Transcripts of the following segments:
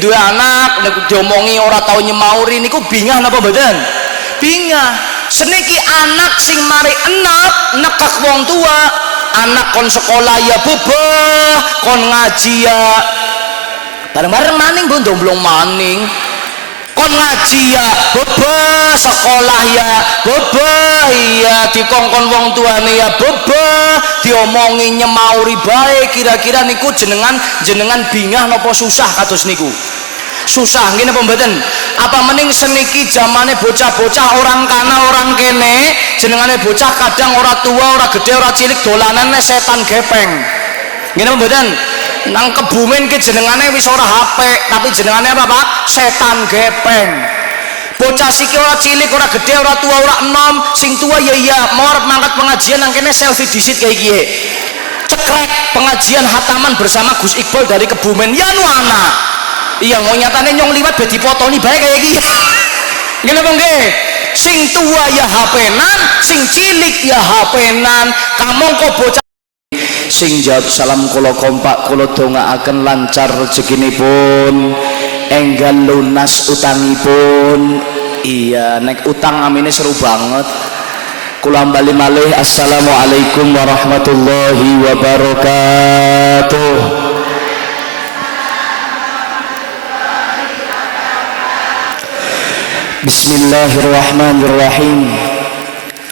Duwe anak nek diomongi ora tau nyemauri niku bingah napa mboten? Bingah. Seniki anak sing mari enak nekak wong tua, anak kon sekolah ya bebeh, kon ngaji ya bareng-bareng maning bu domblong maning, kon ngaji ya bebeh, sekolah ya bebeh, iya dikongkon wong tuane ya bebeh, diomongi nyemauri bae. Kira-kira niku jenengan bingah napa susah kados niku? Susah nggih napa mboten? Apa mending seniki zamane bocah-bocah orang kana orang kene, jenengane bocah kadang ora tua ora gede ora cilik dolanane setan gepeng. Nggih napa mboten? Nang kebumen ki jenengane wis ora HP, tapi jenengane apa Pak? Setan gepeng. Bocah siki ora cilik ora gede ora tua ora enom, sing tua ya iya mau arep mangkat pengajian nang kene selfie disit kayak kiye. Cekrek pengajian hataman bersama Gus Iqbal dari Kebumen ya nu anak. Iya mau nyatane nyong liwat be dipotoni bae kaya iki. Nggih napa nggih? Sing tua ya HP-nan, sing cilik ya HP-nan. Kamangka bocah sing jawab salam kula kompak kula dongaaken lancar rezekinipun, enggal lunas utangipun. Iya nek utang amine seru banget. Kula bali malih assalamualaikum warahmatullahi wabarakatuh. Bismillahirrahmanirrahim.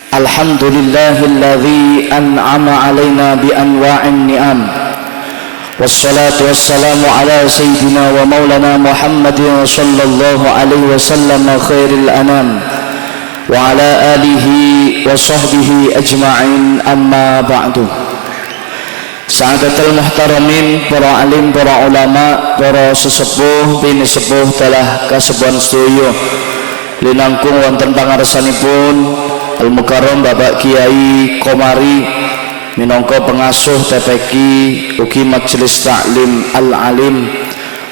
Alhamdulillahilladzi an'ama alaina bi anwa'in ni'am. Wassalatu wassalamu ala sayyidina wa maulana Muhammadin sallallahu alaihi wasallam khairil anam wa ala alihi wa sahbihi ajma'in, amma ba'du. Sa'adatul muhtaramin, para alim, para ulama, para sesepuh, bini sepuh telah kasebuhan setuju linangkung wonten pangarsanipun Al-Mukarram Bapak Kiai Komari minangka pengasuh TPQ ugi Majelis Taklim Al-Alim,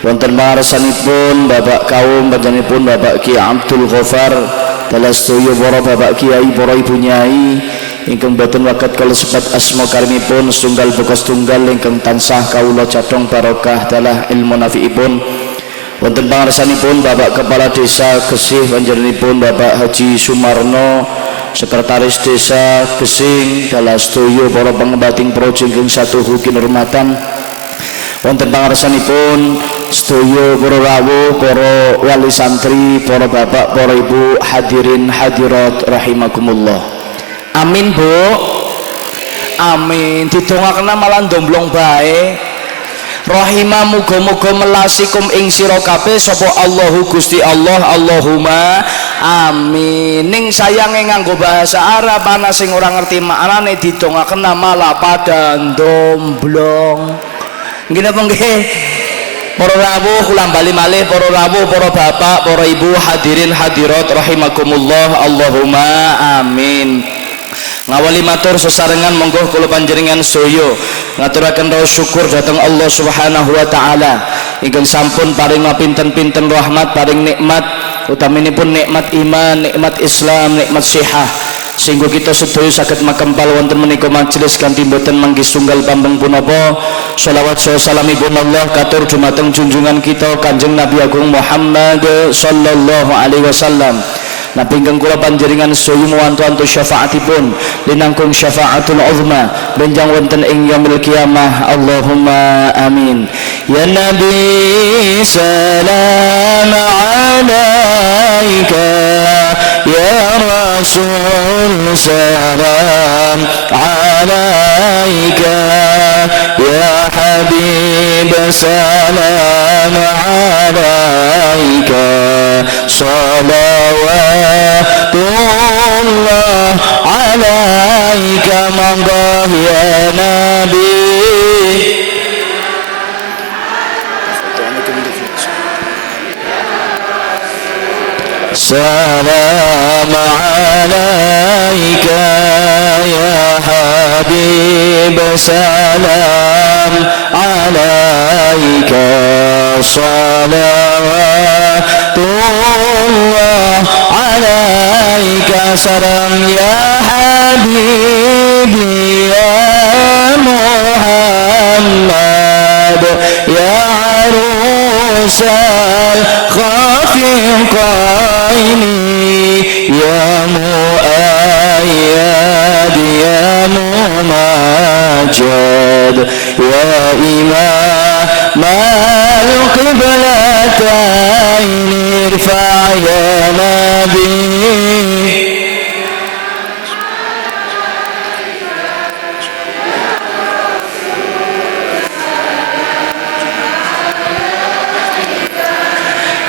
wonten pangarsanipun Bapak kaum panjenenganipun Bapak Kiai Abdul Ghaffar telah setuju para Bapak Kiai, para Ibu Nyai ingkang boten waket kalesepat asma karimipun setunggal bekas tunggal ingkang tansah kawula cadhong barokah dalah ilmu nafiipun. Wonten pangarsanipun Bapak Kepala Desa Gesih panjenenganipun Bapak Haji Sumarno, Sekretaris Desa Gesing dalah sedoyo para pengembating proyek ingkang satuhu kinurmatan. Wonten pangarsanipun sedoyo para rawuh, para wali santri, para bapak, para ibu, hadirin hadirat rahimakumullah. Amin Bu. Amin. Didongakna malah domblong bae. Rahimah muga-muga melasikum ing sira kabeh sapa Allahu Gusti Allah, Allahumma amin. Ning sayange nganggo bahasa Arab ana sing ora ngerti maknane didongakna malah pada domblong. Nggih napa nggih? Para rawuh kula bali malih, para rawuh, para bapak, para ibu, hadirin hadirat rahimakumullah, Allahumma amin. Ngawali matur sesarengan monggo kula panjenengan sedaya ngaturaken raos syukur dhateng Allah Subhanahu wa taala ingkang sampun paring pinten-pinten rahmat, paring nikmat, utaminipun nikmat iman, nikmat Islam, nikmat sihah, sehingga kita sedaya saged makempal wonten menika majelis kanthi boten manggih tunggal pambeng punapa. Shalawat salamipun Allah katur dumateng junjungan kita Kanjeng Nabi Agung Muhammad sallallahu alaihi wasallam. Nabi ingkang kula panjenengan sedaya muwantu-wantu syafaatipun linangkung syafaatul uzma benjang wonten ing yaumil kiamah, Allahumma amin. Ya Nabi salam alaika, ya Rasul salam alaika, ya Habib salam alaika, salawatullah alaika, monggo ya Nabi. Salam alaika ya Habib salam alaika, salawatullah alaika, salam ya Habibi ya Muhammad يا عروس الخفيقين يا مؤيد يا ممجد يا إمام القبلتين ارفع يا نبي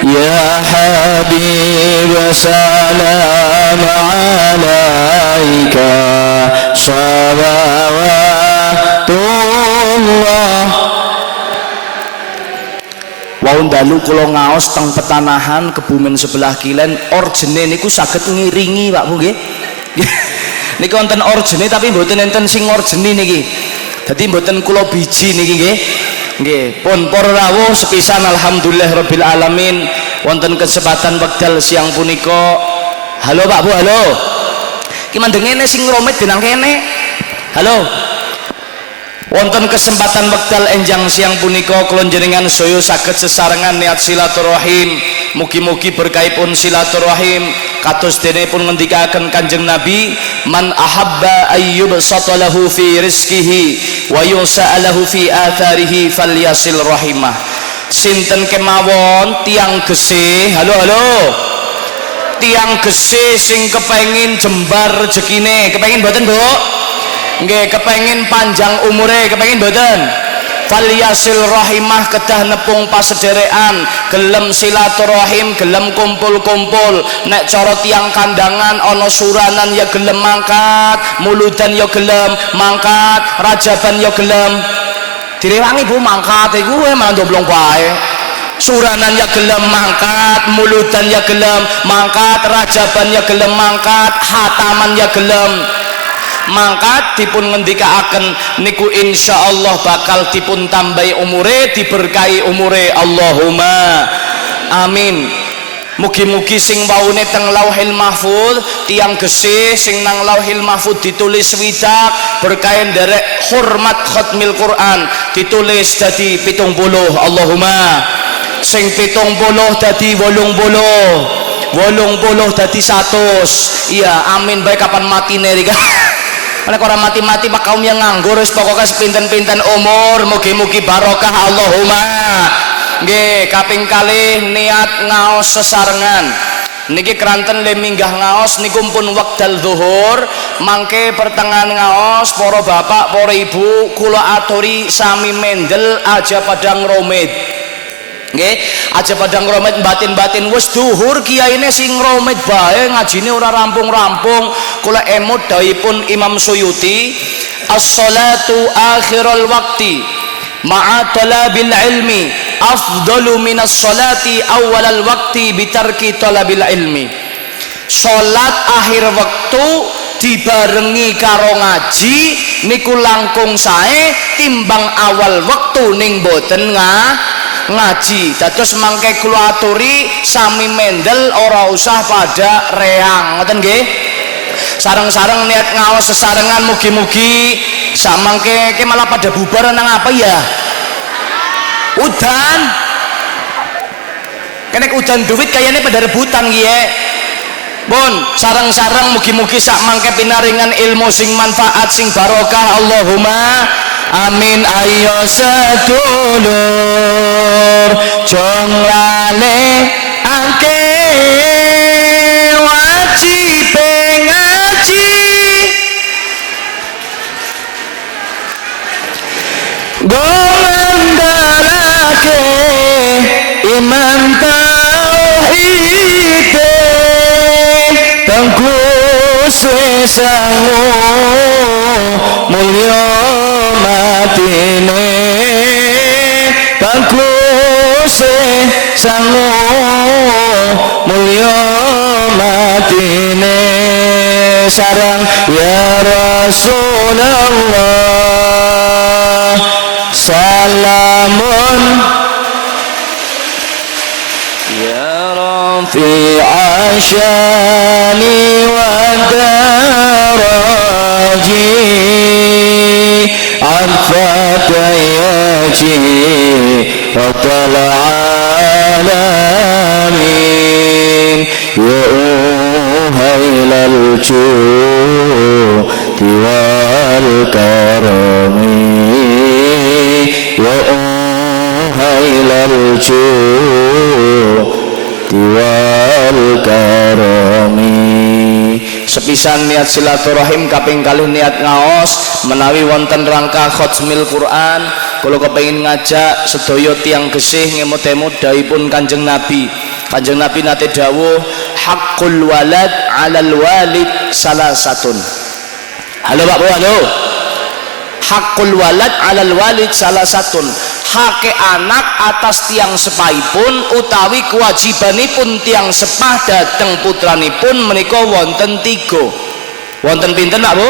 يا حبيب سلام عليك صلوات الله. Wau dalu kula ngaos teng Petanahan Kebumen sebelah kilen orjene niku saged ngiringi Pak Bu nggih. Niki wonten orjene tapi mboten enten sing orjene niki. Dadi mboten kula biji niki nggih. Nggih, pun para rawuh sepisan alhamdulillah rabbil alamin wonten kesempatan wekdal siang punika. Halo Pak Bu, halo. Ki mandengene sing ngromit denang kene. Halo. Wonten kesempatan wekdal enjang siang punika kula njenengan saya saged sesarengan niat silaturahim. Mugi-mugi berkahipun silaturahim kados dene pun ngendikaken Kanjeng Nabi, man ahabba ayyub satalahu fi rizqihi wa yusa'alahu fi atharihi falyasil rahimah. Sinten kemawon tiang gese, halo halo. Tiang gese sing kepengin jembar rezekine, kepengin mboten, Bu? Nggih, kepengin panjang umure, kepengin mboten? Falyasil rahimah kedah nepung pasederekan, gelem silaturahim, gelem kumpul-kumpul. Nek cara tiang kandangan ana suranan ya gelem mangkat, muludan ya gelem mangkat, rajaban ya gelem. Direwangi Bu mangkat iku malah ndoblong bae. Suranan ya gelem mangkat, muludan ya gelem mangkat, rajaban ya gelem mangkat, hataman ya gelem mangkat. Dipun ngendikaaken niku insyaallah bakal dipun tambahi umure, diberkahi umure, Allahumma amin. Mugi-mugi sing waune teng Lauhil Mahfuz, tiang gesih sing nang Lauhil Mahfuz ditulis swidak, berkain derek hormat khatmil Quran ditulis dadi 70, Allahumma. Sing 70 dadi 80, 80 dadi 100. Iya, amin bae kapan matine iki. Nek ora mati-mati pak kaum yang nganggur wis pokoke sepinten-pinten umur, mugi-mugi barokah, Allahumma. Nggih, kaping kalih niat ngaos sesarengan. Niki keranten le minggah ngaos niku pun wekdal zuhur, mangke pertengahan ngaos para bapak, para ibu kula aturi sami mendel aja padang romit. Nggih, aja padang ngromit batin-batin wis duhur kiyaine sing ngromit bae ngajine ora rampung-rampung. Kula emut dawuhipun Imam Suyuti, as-salatu akhirul waqti ma'a talabil ilmi afdalu minas salati awwalal waqti bitarki talabil ilmi. Salat akhir waktu dibarengi karo ngaji niku langkung sae timbang awal wektu ning boten ngaji. Dados mangke kula aturi sami mendel ora usah pada reang, ngoten nggih. Sareng-sareng niat ngaos sesarengan, mugi-mugi samangke malah pada bubar nang apa ya? Udan. Kene udan duit kayaknya pada rebutan nggih. Pun sareng-sareng mugi-mugi sak mangke pinaringan ilmu sing manfaat sing barokah, Allahumma amin. Ayo sedulur jong lale angke wajib ngaji gomandalake iman tauhid tengku sesangu mulya matine tengku sesangu mulya matine sareng ya Rasulullah salamun ya rafi asyani wa daraji alfatayati العالمين يا أهيل الجود والكرم يا أهيل الجود والكرم. Sepisan niat silaturahim kaping kalih niat ngaos menawi wonten rangka khotmil Quran kula kepengin ngajak sedaya tiyang gesih ngemut-emut dawuhipun Kanjeng Nabi. Kanjeng Nabi nate dawuh haqqul walad 'alal walid salasatun. Halo Pak Bu, halo. Haqqul walad 'alal walid salasatun. Hake anak atas tiang sepahipun utawi kewajibanipun tiang sepah dateng putranipun menika wonten 3. Wonten pinten Pak Bu?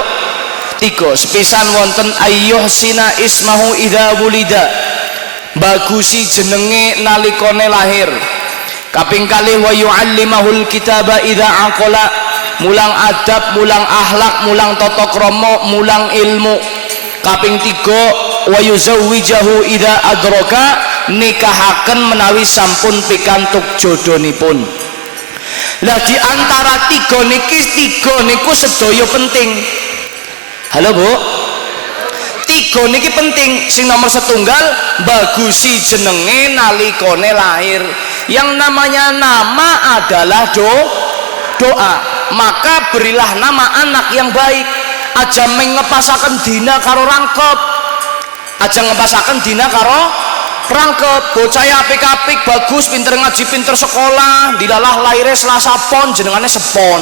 3. Sepisan wonten ayyuhsina ismahu idza wulida. Bagusi jenenge nalikane lahir. Kaping kalih wa yu'allimahul kitaba idza aqala. Mulang adab, mulang akhlak, mulang tata krama, mulang ilmu. Kaping 3 wa yuzawwijahu idza adraka, nikahaken menawi sampun pikantuk jodhonipun. Lah di antara 3 niku sedaya penting. Halo Bu, 3 niki penting. Sing nomor setunggal bagusi jenenge nalikane lahir. Yang namanya nama adalah doa. Maka berilah nama anak yang baik. Aja mengepasaken dina karo rangkep, aja ngepasaken dina karo rangkep. Bocah apik-apik bagus, pinter ngaji, pinter sekolah, dilalah lahirnya Selasa Pon jenengane Sepon.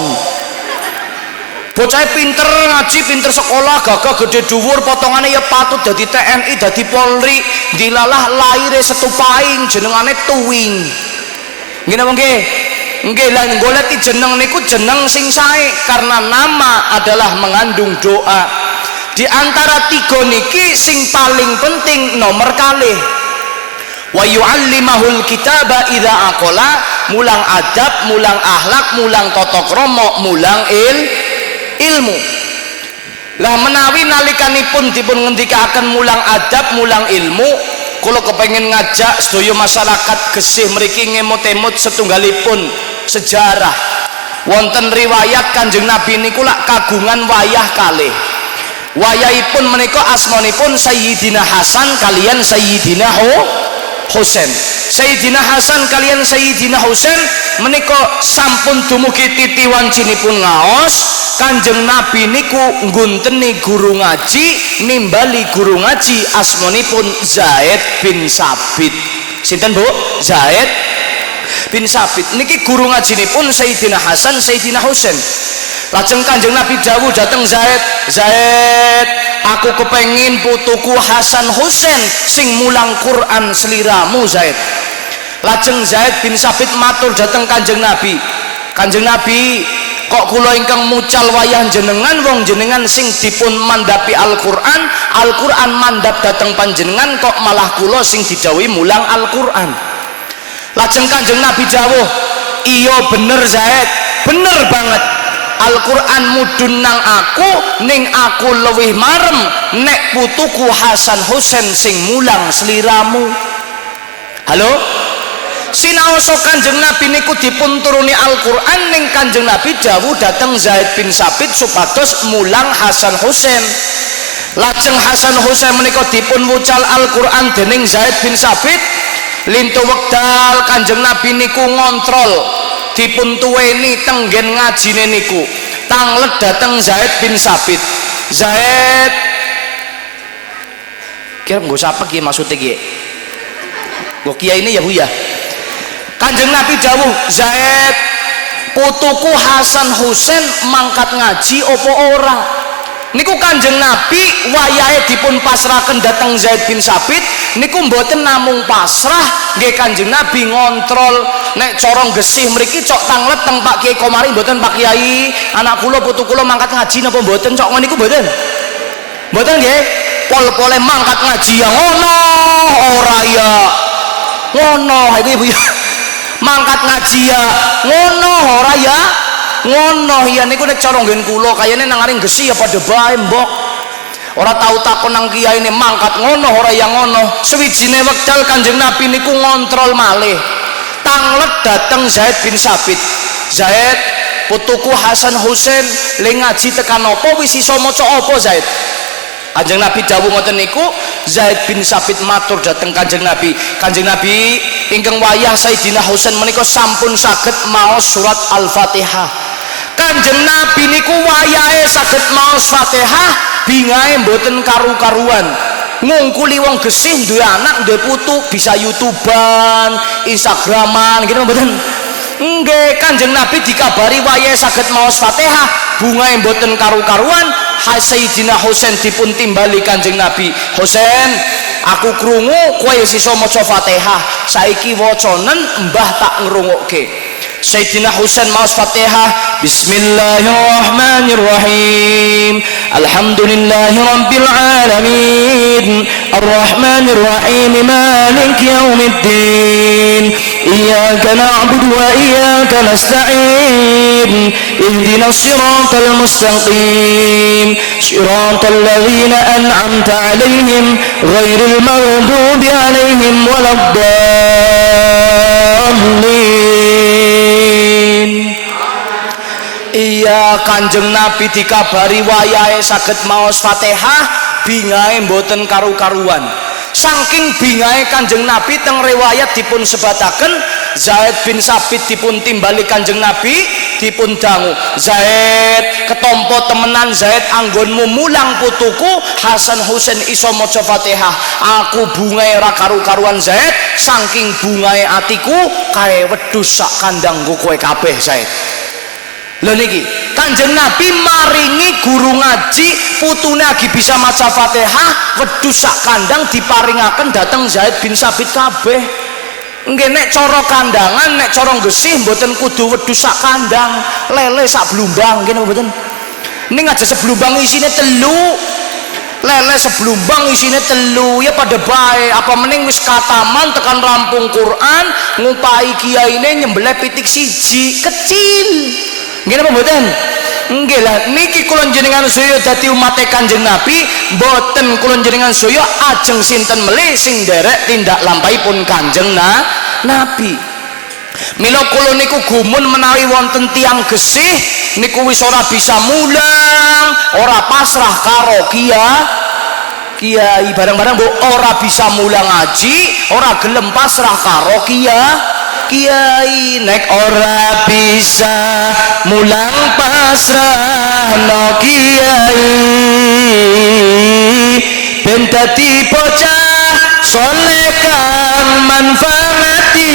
Bocah pinter ngaji, pinter sekolah, gagah gede dhuwur, potongannya ya patut dadi TNI, dadi Polri, dilalah lahirnya Setupaing jenengane Tuwing. Nggih napa nggih? Nggih, lan golek jeneng niku jeneng sing sae karena nama adalah mengandung doa. Di antara 3 niki sing paling penting nomor kalih. Wa yu'allimahul kitaba idza aqala, mulang adab, mulang akhlak, mulang tata krama, mulang ilmu. Lah menawi nalikanipun dipun ngendikaken mulang adab, mulang ilmu, kula kepengin ngajak sedaya masyarakat gesih mriki ngemut-emut setunggalipun sejarah. Wonten riwayat Kanjeng Nabi niku lak kagungan wayah kalih. Wayahipun menika asmanipun Sayyidina Hasan kalian Sayyidina Husain. Sayyidina Hasan kalian Sayyidina Husain menika sampun dumugi titi wancinipun ngaos. Kanjeng Nabi niku nggunteni guru ngaji, nimbali guru ngaji asmanipun Zaid bin Sabit. Sinten Bu? Zaid bin Sabit niki guru ngajinipun Sayyidina Hasan Sayyidina Husain. Lajeng Kanjeng Nabi dawuh dhateng Zaid, "Zaid, aku kepengin putuku Hasan Husain sing mulang Quran seliramu Zaid." Lajeng Zaid bin Sabit matur dhateng Kanjeng Nabi, "Kanjeng Nabi, kok kula ingkang mucal wayah jenengan wong jenengan sing dipun mandhapi Al-Qur'an, Al-Qur'an mandhap dhateng panjenengan kok malah kula sing didhawuhi mulang Al-Qur'an." Lajeng Kanjeng Nabi dawuh, "Iya bener Zaid, bener banget. Al-Qur'an mudhun nang aku, ning aku luwih marem nek putuku Hasan Husain sing mulang sliramu." Halo? Sinaosa Kanjeng Nabi niku dipun turuni Al-Qur'an ning Kanjeng Nabi dawuh dhateng Zaid bin Sabit supados mulang Hasan Husain. Lajeng Hasan Husain menika dipun wucal Al-Qur'an dening Zaid bin Sabit. Lintu wekdal Kanjeng Nabi niku ngontrol dipun tuweni tenggen ngajine niku tanglet dateng Zaid bin Sabit. Zaid kira nggo sapa ki maksudnya ki? Kok kiai ini ya Bu ya? Kanjeng Nabi dawuh, "Zaid, putuku Hasan Husain mangkat ngaji opo ora?" Niku Kanjeng Nabi wayahe dipun pasrahaken dhateng Zaid bin Sabit niku mboten namung pasrah, nggih Kanjeng Nabi ngontrol. Nek corong gesih mriki cok tanglet teng Pak Kiai Komari mboten, Pak Kiai, anak kula putu kula mangkat ngaji napa mboten cok niku mboten. Mboten nggih. Pol-pole mangkat ngaji ya ngono ora ya. Ngono iki Bu ya. Mangkat ngaji ya ngono ora ya. Ngono ya niku nek cara nggen kula kayane nang aring gesi ya padha bae mbok. Ora tau takon nang kiai ini mangkat ngono ora yang ngono. Sewijine wekdal Kanjeng Nabi niku ngontrol malih. Tanglet dateng Zaid bin Sabit. Zaid, putuku Hasan Husain le ngaji tekan apa wis iso maca apa Zaid? Kanjeng Nabi dawuh ngoten niku, Zaid bin Sabit matur dhateng Kanjeng Nabi. Kanjeng Nabi ingkang wayah Sayyidina Husain menika sampun saged maos surat Al-Fatihah. Kanjeng Nabi niku wayahe saged maos Fatihah, bingae mboten karu-karuan. Ngungkuli wong gesih duwe anak, duwe putu, bisa YouTubean, Instagraman, gitu mboten. Nggih, Kanjeng Nabi dikabari wayahe saged maos Fatihah, bungae mboten karu-karuan. Sayyidina Husain dipun timbali Kanjeng Nabi. Husain, aku krungu kowe iso maca Fatihah, saiki wacanen mbah tak ngrungokke. Sayyidina Husain maos Fatihah. Bismillahirrahmanirrahim. Alhamdulillahi rabbil alamin. Arrahmanir rahim. Maliki yaumiddin. Iyyaka na'budu wa iyyaka nasta'in. Ihdinas siratal mustaqim. Siratal ladzina an'amta 'alaihim ghairil maghdubi 'alaihim waladdallin. Iya, Kanjeng Nabi dikabari wayahe saged maos Fatihah, bingae mboten karu-karuan. Saking bingae Kanjeng Nabi teng riwayat dipun sebataken Zaid bin Sabit dipun timbali Kanjeng Nabi, dipun dangu, Zaid ketompo temenan Zaid anggonmu mulang putuku Hasan Husain iso maca Fatihah. Aku bungae ra karu-karuan Zaid, saking bungae atiku kae wedhus sak kandangku kowe kabeh Zaid. Lho niki Kanjeng Nabi maringi guru ngaji putune lagi bisa maca Fatihah, wedhus sak kandang diparingaken dateng Zaid bin Sabit kabeh. Nggih, nek cara kandangan, nek cara gesih mboten kudu wedhus sak kandang, lele sak blumbang nggih mboten. Ning aja seblumbang isine telu. Lele seblumbang isine telu ya pada bae. Apa mending wis kataman tekan rampung Quran, ngupai kiyaine nyembelih pitik siji kecil. Nggih napa mboten? Nggih lah, niki kula njenengan saya dadi umat Kanjeng Nabi, mboten kula njenengan saya ajeng sinten melih sing nderek tindak lampahipun Kanjeng Nabi. Mila kula niku gumun menawi wonten tiyang gesih niku wis ora bisa mulang, ora pasrah karo kiai barang-barang mbok ora bisa mulang ngaji, ora gelem pasrah karo kiai, nek ora bisa mulang pasrah no kiai, ben dadi bocah soleh kang manfaati,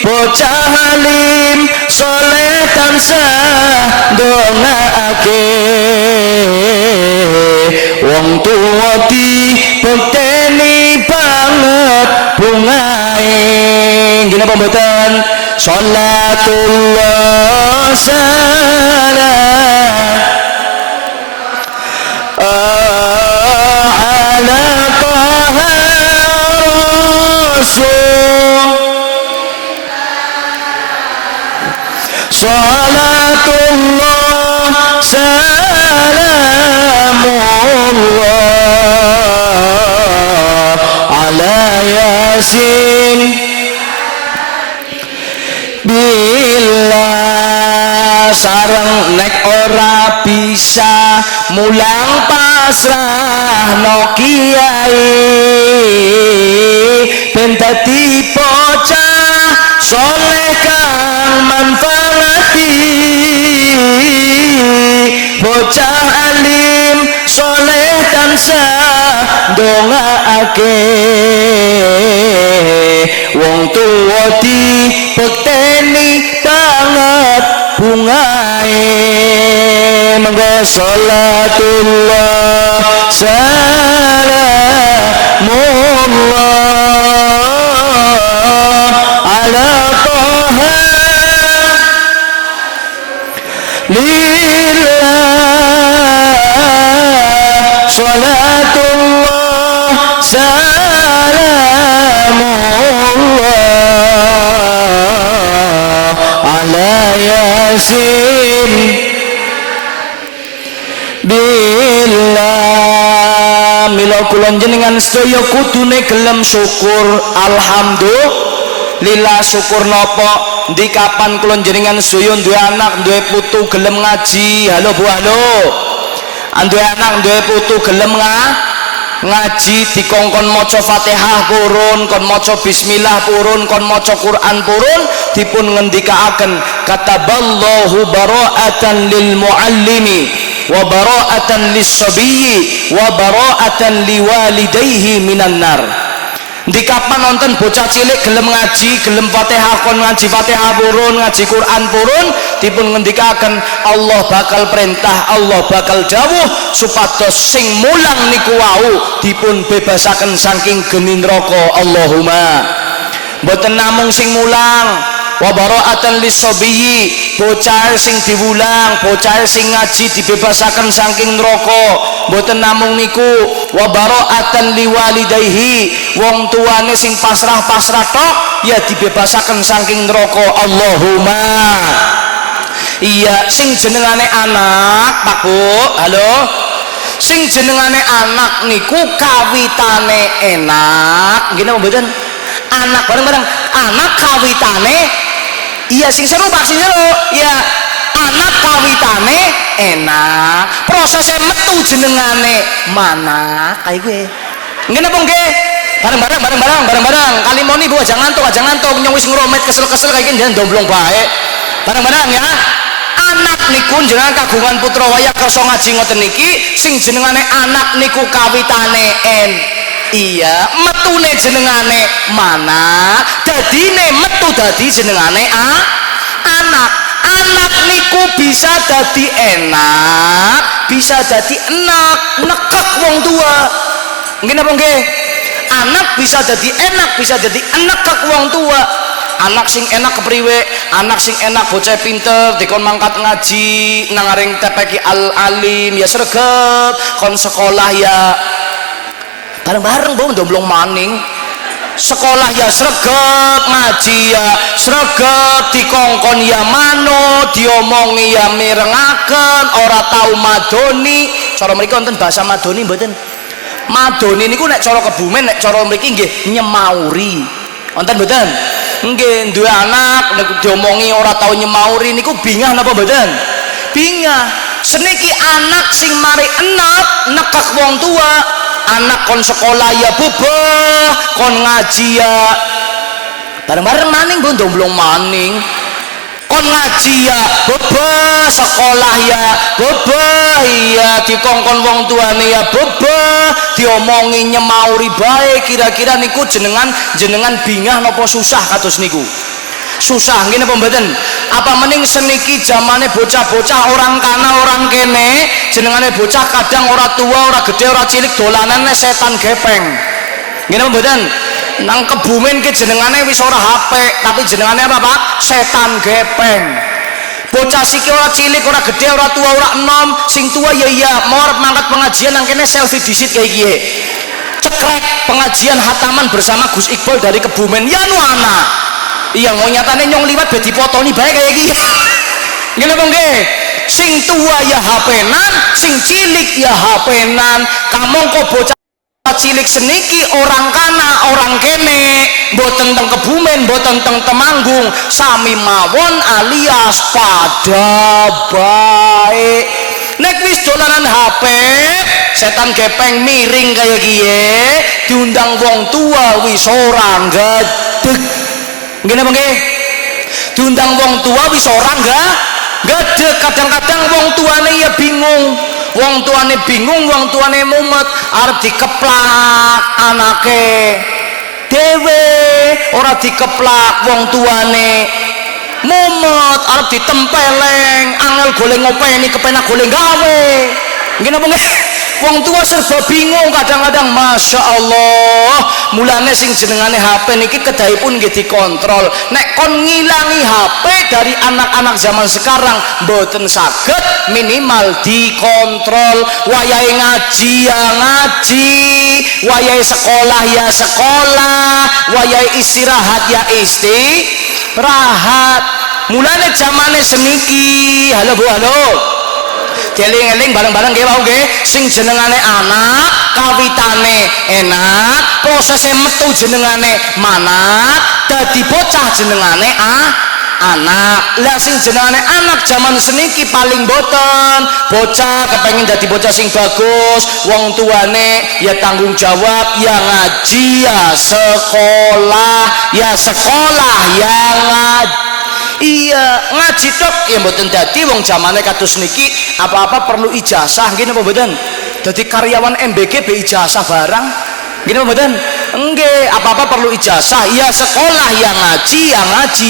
bocah alim soleh tansah ndongaake, wong tuwa dibekteni banget bungae. Gini apa mboten? Sholatullah salam ala Taha Rasul. Sholatullah salamullah ala Yasin. Bila sareng nek ora bisa mulang pasrah no kiai, ben dadi bocah soleh kang manfaati, bocah alim soleh tansah ndongaake, wong tuwa dibekteni banget bungae. Mangga sholatullah salamullah ala Taha lillah. Sholatullah salamullah ala Yasin. kula jenengan sedaya kudune gelem syukur. Alhamdulillah, syukur napa? Di kapan kula jenengan sedaya duwe anak, duwe putu gelem ngaji. Halo Bu, halo. Duwe anak, duwe putu gelem ngaji, dikongkon maca Fatihah purun, kon maca bismillah purun, kon maca Quran purun, dipun ngendikaaken kataballahu bara'atan lil muallimi wa bara'atan lis sabiyyi wa bara'atan liwalidayhi minan nar. Di kapan nonton bocah cilik gelem ngaji, gelem Fatihah, kon ngaji Fatihah purun, ngaji Quran purun, dipun ngendikaken Allah bakal perintah, Allah bakal dawuh supados sing mulang niku wau dipun bebasaken saking geni neraka. Allahumma. Mboten namung sing mulang, wa bara'atan lis-sabiyyi, bocah sing diwulang, bocah sing ngaji dibebasaken saking neraka. Mboten namung niku, wa bara'atan liwalidayhi, wong tuane sing pasrah-pasrah tok ya dibebasaken saking neraka. Allahumma. Iya, sing jenengane anak, Pak Bu, halo. Sing jenengane anak niku kawitane enak, nggih napa mboten? Anak bareng-bareng, anak kawitane iya sing seru Pak, sing seru. Ya, anak kawitane enak, prosesnya metu jenengane mana kayak gue. Nggih napa nggih? Bareng-bareng. Kali moni Bu aja ngantuk, nyong wis ngromet kesel-kesel kayak gini domblong bae. Bareng-bareng ya. Anak niku jenengan kagungan putra wayah kersa ngaji ngoten niki, sing jenengane anak niku kawitane iya, metune jenengane mana, dadine metu dadi jenengane anak. Anak niku bisa dadi enak, bisa dadi enak, nekek wong tua. Nggih napa nggih? Anak bisa dadi enak, bisa dadi nekek wong tua. Anak sing enak kepriwe? Anak sing enak bocah pinter dikon mangkat ngaji nang aring TPQ Al Alim ya sregep, kon sekolah ya bareng-bareng Bu ndomblong maning. Sekolah ya sregep, ngaji ya sregep, dikongkon ya manut, diomongi ya mirengaken, ora tau madoni. Cara mriki wonten bahasa madoni mboten? Madoni niku nek cara Kebumen, nek cara mriki nggih nyemauri. Wonten mboten? Nggih, duwe anak nek diomongi ora tau nyemauri niku bingah napa mboten? Bingah. Seniki anak sing mari enak nekak wong tua. Anak kon sekolah ya bebeh, kon ngaji ya bareng-bareng maning Bu ndomblong maning. Kon ngaji ya bebeh, sekolah ya bebeh, iya dikongkon wong tuane ya bebeh, diomongi nyemauri bae. Kira-kira niku jenengan bingah napa susah kados niku? Susah nggih napa mboten? Apa mending seniki zamane bocah-bocah orang kana orang kene, jenengane bocah kadang ora tua, ora gede, ora cilik, dolanane setan gepeng. Nggih napa mboten? Nang Kebumen ki jenengane wis ora HP, tapi jenengane apa Pak? Setan gepeng. Bocah siki ora cilik, ora gede, ora tua, ora enom, sing tua ya iya, mau arep mangkat pengajian nang kene selfie disit kayak kiye. Cekrek pengajian hataman bersama Gus Iqbal dari Kebumen. Ya nu anak. Iya mau nyatane nyong liwat be dipotoni bae kayak gini. Ngene apa nggih? Sing tua ya HP-nan, sing cilik ya HP-nan. Kamangka bocah cilik seniki orang kana orang kene, mboten teng Kebumen, mboten teng Temanggung, sami mawon alias pada bae. Nek wis dolanan HP, setan gepeng miring kayak kiye, diundang wong tua wis ora gedeg. Nggih napa nggih? Diundang wong tua wis ora gedeg. Kadang-kadang wong tuane ya bingung. Wong tuane bingung, wong tuane mumet, arep dikeplak anake dhewe, ora dikeplak wong tuane mumet, arep ditempeleng, angel goleng ngopeni kepenak goleng gawe. Nggih napa nggih? Wong tua serba bingung kadang-kadang. Masya Allah, mulane sing jenengane HP niki kedahipun nggih dikontrol. Nek kon ngilangi HP dari anak-anak zaman sekarang mboten saged, minimal dikontrol. Wayahe ngaji ya ngaji, wayahe sekolah ya sekolah, wayahe istirahat ya istirahat. Mulane zamane seniki, halo Bu, halo. Dieling-eling bareng-bareng nggih wau nggih, sing jenengane anak kawitane enak, prosesnya metu jenengane manat, dadi bocah jenengane anak. Lah sing jenengane anak zaman seniki paling boten bocah kepengin dadi bocah sing bagus, wong tuane ya tanggung jawab, ya ngaji ya sekolah, ya sekolah ya ngaji. Iya ngaji tok ya mboten dadi wong zamane kados niki apa-apa perlu ijazah nggih napa mboten? Dadi karyawan MBG be ijazah barang nggih napa mboten? Nggih, apa-apa perlu ijazah, ya sekolah, ya ngaji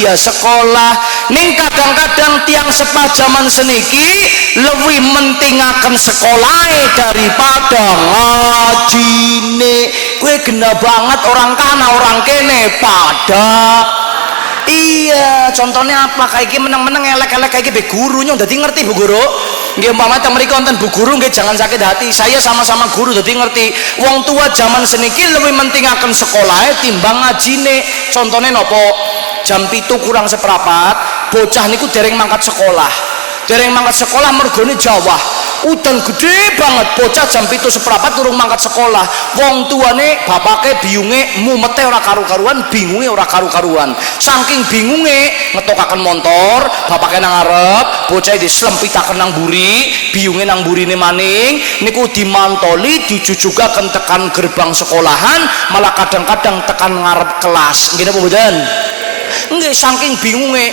ya sekolah. Ning kadang-kadang tiang sepah zaman seniki lebih mentingaken sekolahe daripada ngajine. Kowe gena banget orang kana orang kene pada. Iya, contohnya apa? Kayak gini meneng-meneng elek-elek kayak gini guru nyong dadi ngerti Bu Guru. Nggih umpama teng mriki wonten Bu Guru nggih jangan sakit hati. Saya sama-sama guru dadi ngerti. Wong tua zaman seniki lebih mentingaken sekolahe timbang ngajine. Contohnya nopo? Jam 7 kurang seprapat, bocah niku dereng mangkat sekolah. Dereng mangkat sekolah mergone Jawa. Udan gede banget, bocah jam 7 seprapat turun mangkat sekolah. Wong tuane bapake biyunge mumete ora karu-karuan, bingunge ora karu-karuan. Saking bingunge ngetokaken motor, bapake nang ngarep, bocah dislempitaken nang mburi, biyunge nang mburine maning, niku dimantoli dijujugaken tekan gerbang sekolahan, malah kadang-kadang tekan ngarep kelas. Nggih napa mboten? Nggih saking bingunge.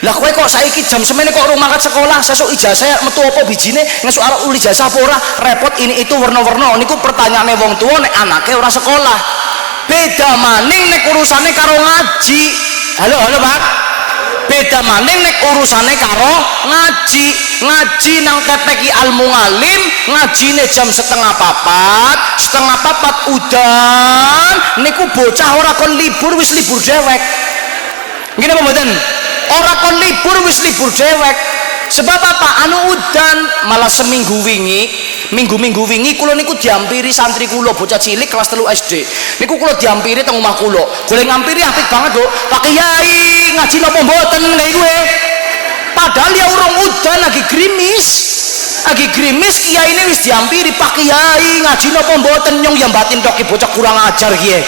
Lah kowe kok saiki jam semene kok urung mangkat sekolah, sesuk ijazah metu apa bijine, ngesuk arep uli ijazah apa ora, repot ini itu warna-warna. Niku pertanyaane wong tuwa nek anake ora sekolah. Beda maning nek urusane karo ngaji. Halo Pak. Beda maning nek urusane karo ngaji. Ngaji nang TPQ Al Muallim, ngajine jam setengah 4 udan, niku bocah ora kon libur wis libur dewek. Ngene apa mboten? Ora kon libur wis libur dewek. Sebab apa? Anu udan malah seminggu wingi, minggu wingi kula niku diampiri santri kula bocah cilik kelas 3 SD. Niku kula diampiri teng omah kula. Golek ngampiri apik banget, Dok. Pak Kiai ngaji napa mboten kayak gue. Padahal ya urung udan lagi gerimis. Lagi gerimis kiai ini wis diampiri, Pak Kiai ngaji napa mboten nyong yang batin tok bocah kurang ajar kiye.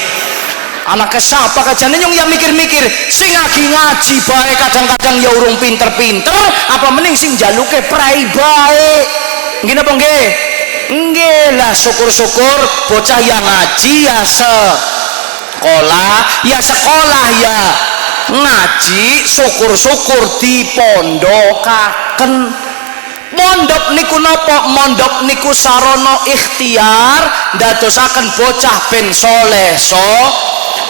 Anaknya siapa kajane nyong yang mikir-mikir sing lagi ngaji bae kadang-kadang ya urung pinter-pinter apa mending sing jaluke prai bae nggih napa nggih nggih lah syukur-syukur bocah yang ngaji ya sekolah ya ngaji syukur-syukur dipondokaken. Mondok niku napa? Mondok niku sarana ikhtiar ndadosaken bocah ben saleh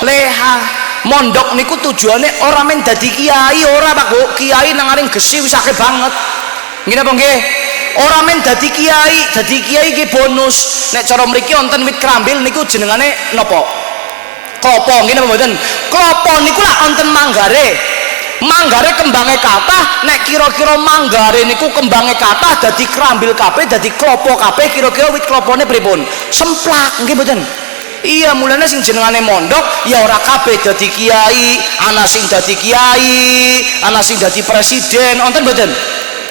leha. Mondok niku tujuane ora men dadi kiai, ora Pak Bu. Kiai nang aring gesi wis akeh banget. Nggih napa nggih? Ora men dadi kiai iki bonus. Nek cara mriki wonten wit krambil niku jenengane napa? Klopo, nggih napa mboten? Klopo niku lak wonten manggare. Manggare kembange kathah, nek kira-kira manggare niku kembange kathah dadi krambil kabeh, dadi klopo kabeh, kira-kira wit klopone pripun? Semplak, nggih mboten? Iya, mulane sing jenengane mondok ya ora kabeh dadi kiai, ana sing dadi kiai, ana sing dadi presiden, wonten mboten?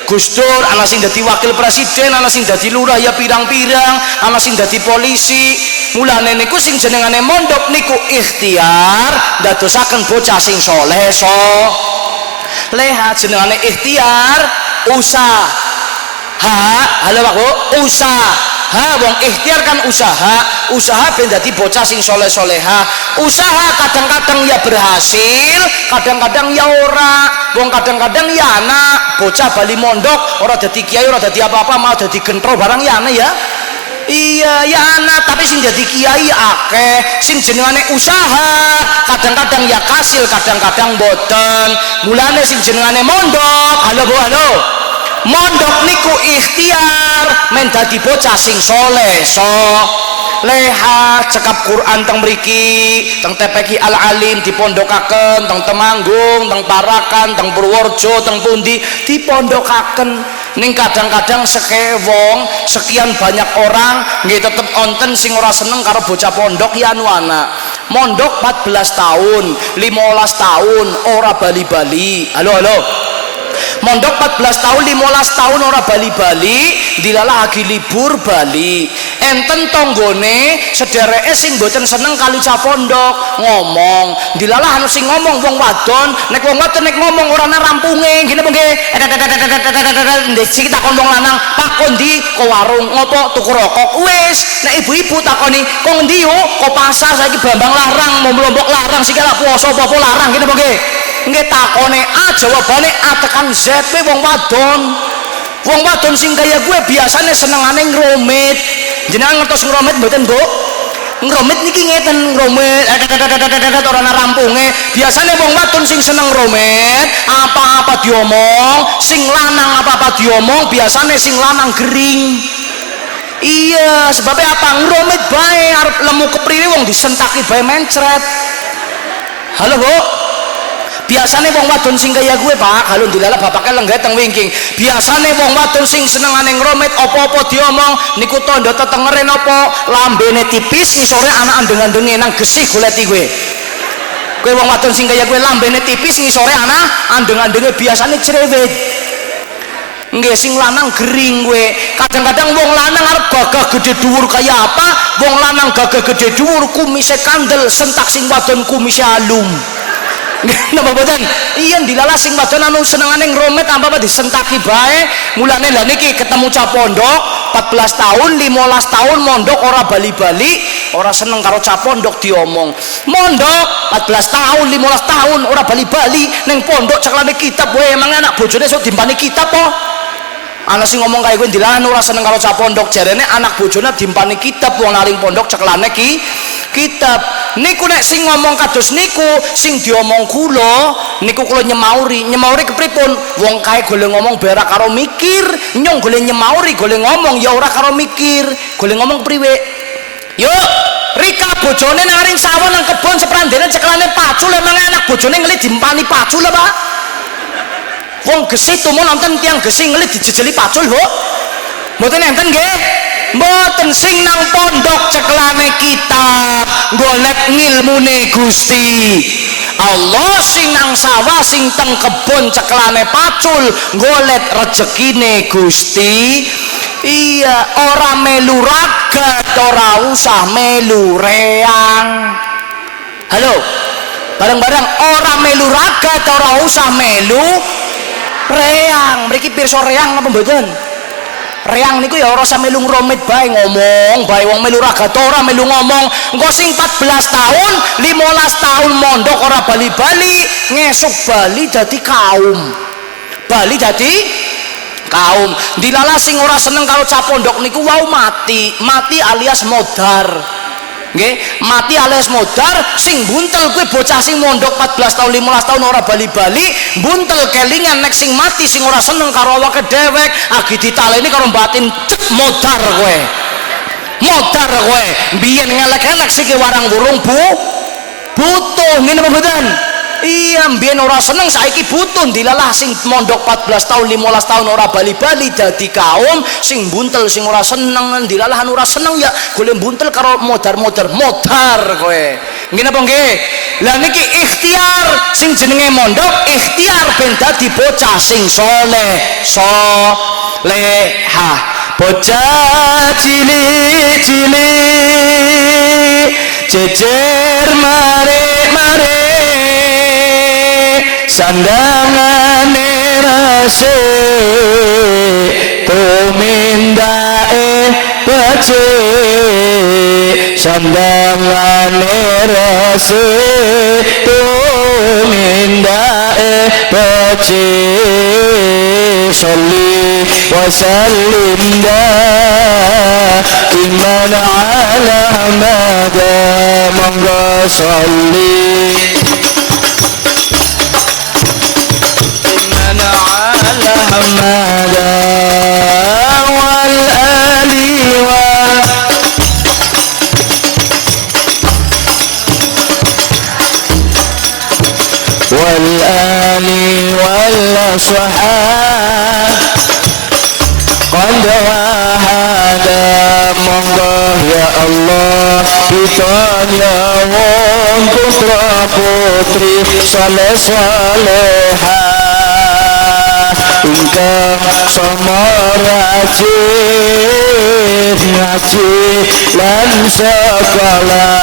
Gus Dur, ana sing dadi wakil presiden, ana sing dadi lurah ya pirang-pirang, ana sing dadi polisi. Mulane niku sing jenengane mondok niku ikhtiar dadosaken bocah sing saleh leha. Jenengane ikhtiar usaha. Halo Pak Bu, usaha wong ikhtiar kan usaha ben dadi bocah sing saleh-saleha. Usaha kadang-kadang ya berhasil, kadang-kadang ya ora. Wong kadang-kadang ya anak bocah bali mondok ora dadi kiai, ora dadi apa-apa, malah dadi gentro barang ya ana ya. Iya ya anak, tapi sing jadi kiai akeh. Sing jenengane usaha kadang-kadang ya kasil, kadang-kadang boten. Mulane sing jenengane mondok, halo Bu, halo. Mondok niku ikhtiar men dadi bocah sing saleh leha. Cekap Quran teng mriki, teng TPQ Al Alim dipondokaken, teng Temanggung, teng Parakan, teng Purworejo, teng pundi dipondokaken. Ning kadang-kadang sekewong sekian banyak orang nggih tetep onten sing ora seneng karo bocah pondok ya anu anak. Mondok 14 tahun, 15 tahun ora bali-bali. Halo. Mondok 14 tahun 15 tahun ora bali-bali, dilalah lagi libur bali. enten tonggone sedereke sing mboten seneng kali cah pondok ngomong dilalah anu sing ngomong wong wadon nek wong wadon nek ngomong ora ana rampunge ngene apa nggih ndek sik takon wong lanang Pak kondi kok warung ngopo tuku rokok wis nek ibu-ibu takoni kok endi yo kok pasar saiki Bambang larang mau mlombok larang sik lak puasa apa larang ngene apa nggih nggih takone A jawabane A tekan Z wong wadon. Wong wadon sing kaya gue biasanya senengane ngromit. Jenengan ngertos ngromit mboten, Bu? Ngromit niki ngeten, ngromit ora ana rampunge. Biasanya wong wadon sing seneng ngromit, apa-apa diomong, sing lanang apa-apa diomong, biasanya sing lanang gering. Iya, sebabnya apa? Ngromit bae arep lemu kepriwe wong disentaki bae mencret. Halo, Bu? Biasanya wong wadon sing kaya gue Pak kalau dilala bapaknya lenggah teng wingking biasanya wong wadon sing seneng aneh ngromit apa-apa diomong niku tondo tetengeren apa lambene tipis ngisore anak andeng-andenge nang gesih goleti gue wong wadon sing kaya gue lambene tipis ngisore anak andeng-andenge biasanya cerewet nggih sing lanang gering gue kadang-kadang wong lanang arep gagah gede dhuwur kaya apa wong lanang gagah gede dhuwur kumise kandel sentak sing wadon kumise alum. Napa boten? Iya dilala sing wadon anu senengane ngromet apa disentaki bae. Mulane lha niki ketemu cah pondok 14 tahun, 15 tahun mondok ora bali-bali, ora seneng karo cah pondok diomong. Mondok 14 tahun, 15 tahun ora bali-bali ning pondok ceklane kitab wae emang anak bojone sok dimpani kitab po. Ana sing ngomong kaya kowe dilala ora seneng karo cah pondok jarene anak bojone dimpani kitab wong naring pondok ceklane kitab niku nek sing ngomong kados niku sing diomong kula niku kula nyemauri kepripun wong kae golek ngomong berak karo mikir nyong golek nyemauri golek ngomong ya ora karo mikir golek ngomong priwe yuk Rika bojone naring sawah nang kebon seprandene ceklane pacul emang anak bojone ngeli dimpani pacul apa wong gesih tumun nonton tiang gesih ngeli dijejeli pacul Bu mboten enten nggih mboten sing nang pondok ceklane kitab golek ngilmune Gusti Allah sing nang sawah sing teng kebon ceklane pacul golek rezekine Gusti iya ora melu ragat ora usah melu reang halo bareng-bareng ora melu ragat ora usah melu reang mriki pirsa reang napa mboten reang niku ya ora usah melu ngromit bae ngomong bae wong melu ragat ora melu ngomong engko sing 14 tahun 15 tahun mondok ora bali-bali ngesuk bali dadi kaum dilala sing ora seneng karo cah pondok niku wau mati alias modar nggih mati alias modar sing buntel kuwi bocah sing mondok 14 tahun 15 tahun ora bali-bali buntel kelingan nek sing mati sing ora seneng karo awake dhewek agi ditaleni karo batin cek modar kowe biyen ngelek-elek sik warang burung butuh ngene apa mboten iya mbiyen ora seneng saiki butuh dilalah sing mondok 14 tahun 15 tahun ora bali-bali dadi kaum sing buntel sing ora seneng dilalah ora seneng ya golek buntel karo modar kowe ngene apa nggih lah niki ikhtiar sing jenenge mondok ikhtiar ben dadi bocah sing solehah bocah cilik jejer mare sandangane rase tumindae bace sandangane rase tumindae bace sholli wa sallim iman ala mada monggo sholli محمدا والآل والأصحاب قد وهذا monggo ya Allah ditanya wong putra putri saleh salehah ingkang sama rajin ngaji lan sekolah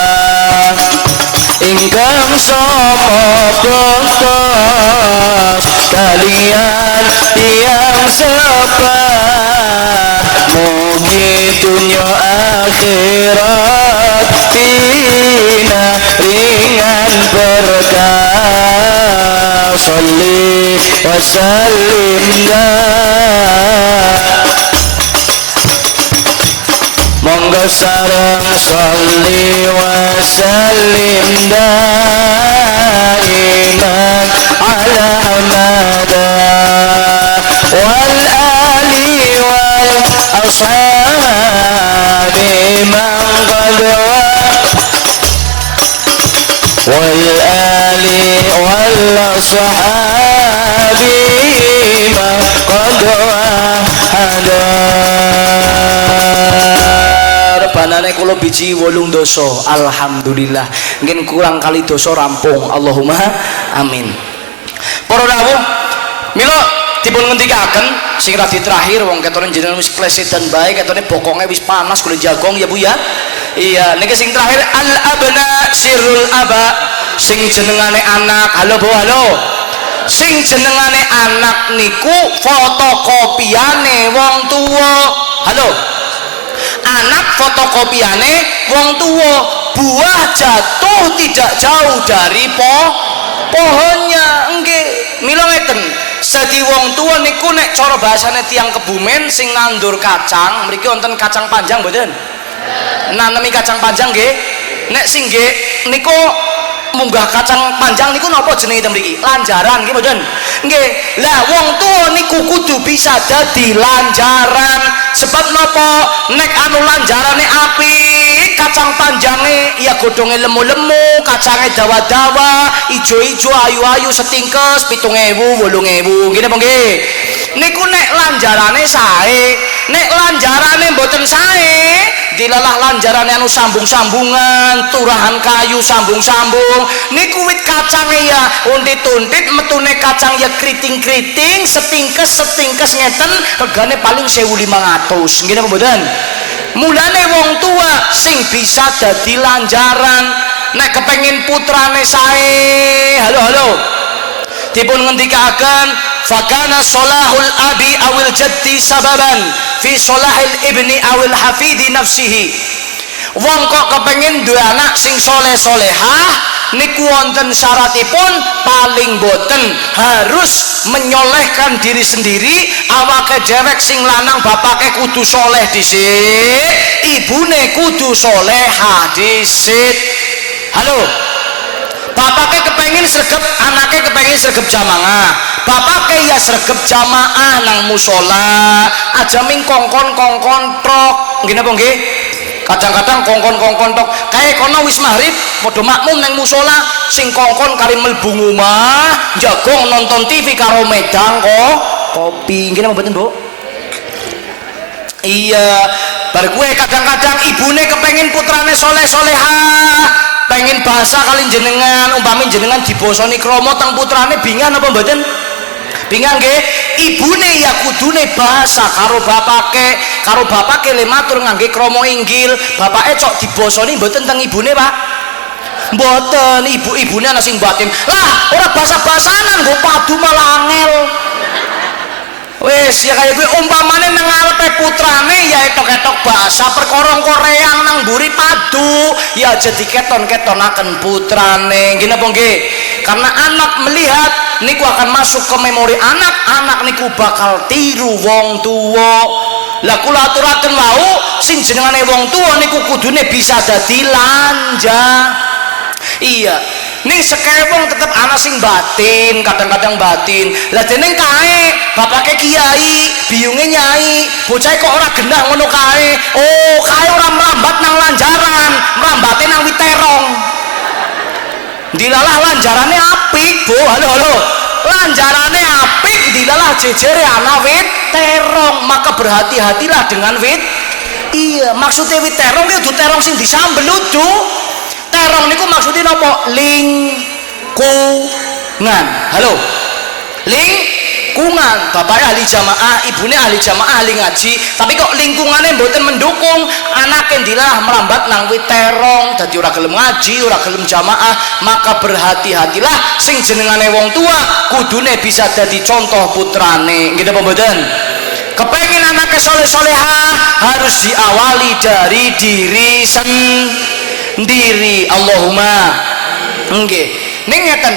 ingkang sama bontos kalian tiang sepah mugi dunya akhirat pina ringan berkah sholli wa sallim monggo sareng sholli wa sallim daiman ala mada wal ali wal ashabi man qad wal ali wal ashabi man qad hada banane kula biji 8 dosa alhamdulillah ngen kurang kali dosa rampung Allahumma amin. Para rawuh mila dipun ngendikaken sing radi terakhir wong ketone jenengan wis klesetan bae ketone bokonge wis panas kulit jagong ya Bu ya. Iya niki sing terakhir al abna sirrul aba sing jenengane anak. Halo Bu halo. Sing jenengane anak niku fotokopiane wong tuwa. Halo. Anak fotokopiane wong tuwa, buah jatuh tidak jauh dari pohonnya. Nggih mila ngeten sedi wong tuwa niku nek cara bahasane tiyang Kebumen sing nandur kacang mriki wonten kacang panjang mboten nanemi kacang panjang nggih nek sing nggih niku munggah kacang panjang niku napa jenenge ten mriki lanjaran nggih mboten nggih lah wong tuwa niku kudu bisa dadi lanjaran sebab napa nek anu lanjarane apik kacang panjange ya godhonge lemu-lemu kacange dawa-dawa ijo-ijo ayu-ayu setingkes 7.000 8.000 ngene apa nggih niku nek lanjarane sae nek lanjarane mboten sae dilalah lanjarane anu sambung-sambungan turahan kayu sambung-sambung niku wit kacange ya untit-untit metune kacang ya kriting-kriting setingkes ngeten regane paling 1.500 ngene apa mboten mulane wong tua sing bisa dadi lanjaran nek kepengin putrane sae halo dipun ngendikaken fakana solahul abi awil jaddi sababan fi solahil ibni awil hafidi nafsihi wong kok kepengin duwe anak sing soleh-solehah niku wonten syaratipun paling boten harus menyolehkan diri sendiri awake dewek sing lanang bapake kudu soleh dhisik ibune kudu solehah dhisik halo bapake kepengin sregep anake kepengin sregep jamaah bapake ya sregep jamaah nang musola aja ming kongkon trok ngene apa nggih kadang-kadang kongkon tok kae kono wis maghrib padha makmum nang musola sing kongkon kari mlebu omah jagong nonton TV karo medang kok kopi ngene apa mboten Bu iya bar kuwe kadang-kadang ibune kepengin putrane soleh-solehah pengen bahasa kali jenengan umpami jenengan dibosoni kromo teng putrane bingan apa mboten bingan nggih ibune ya kudune bahasa karo bapake le matur ngangge kromo inggil bapake cok dibosoni mboten teng ibune Pak mboten ibune ana sing batin lah ora basa-basanan nggo padu malah angel wes ya kaya gue umpamane nang ngarepe putrane ya etok-etok bahasa perkorong koreang nang mburi padu ya jadi keton-ketonaken putrane ngene apa nggih karena anak melihat niku akan masuk ke memori anak niku bakal tiru wong tuwa lah kula aturaken wau sing jenengane wong tuwa niku kudune bisa dadi lanja iya ning sekewong tetep ana sing batin kadang-kadang batin lah dening kae bapake kiai biyunge nyai bocah kok ora genah ngono kae oh kae ora merambat nang lanjaran merambate nang witerong dilalah lanjarane apik Bu halo lanjarane apik dilalah jejere ana witerong maka berhati-hatilah dengan wit iya maksudnya witerong itu terong sing disambel lucu terong niku maksudnya napa lingkungan halo lingkungan lingkungan, bapaknya ahli jamaah, ibunya ahli jamaah, ahli ngaji, tapi kok lingkungannya mboten mendukung, anaknya dilah merambat nang wit terong, dadi ora gelem ngaji, ora gelem jamaah. Maka berhati-hatilah, sing jenengane wong tua kudune bisa dadi contoh putrane. Nggih napa mboten? Kepengin anaknya soleh-solehah harus diawali dari diri sendiri. Allahumma nggih. Ning ngeten,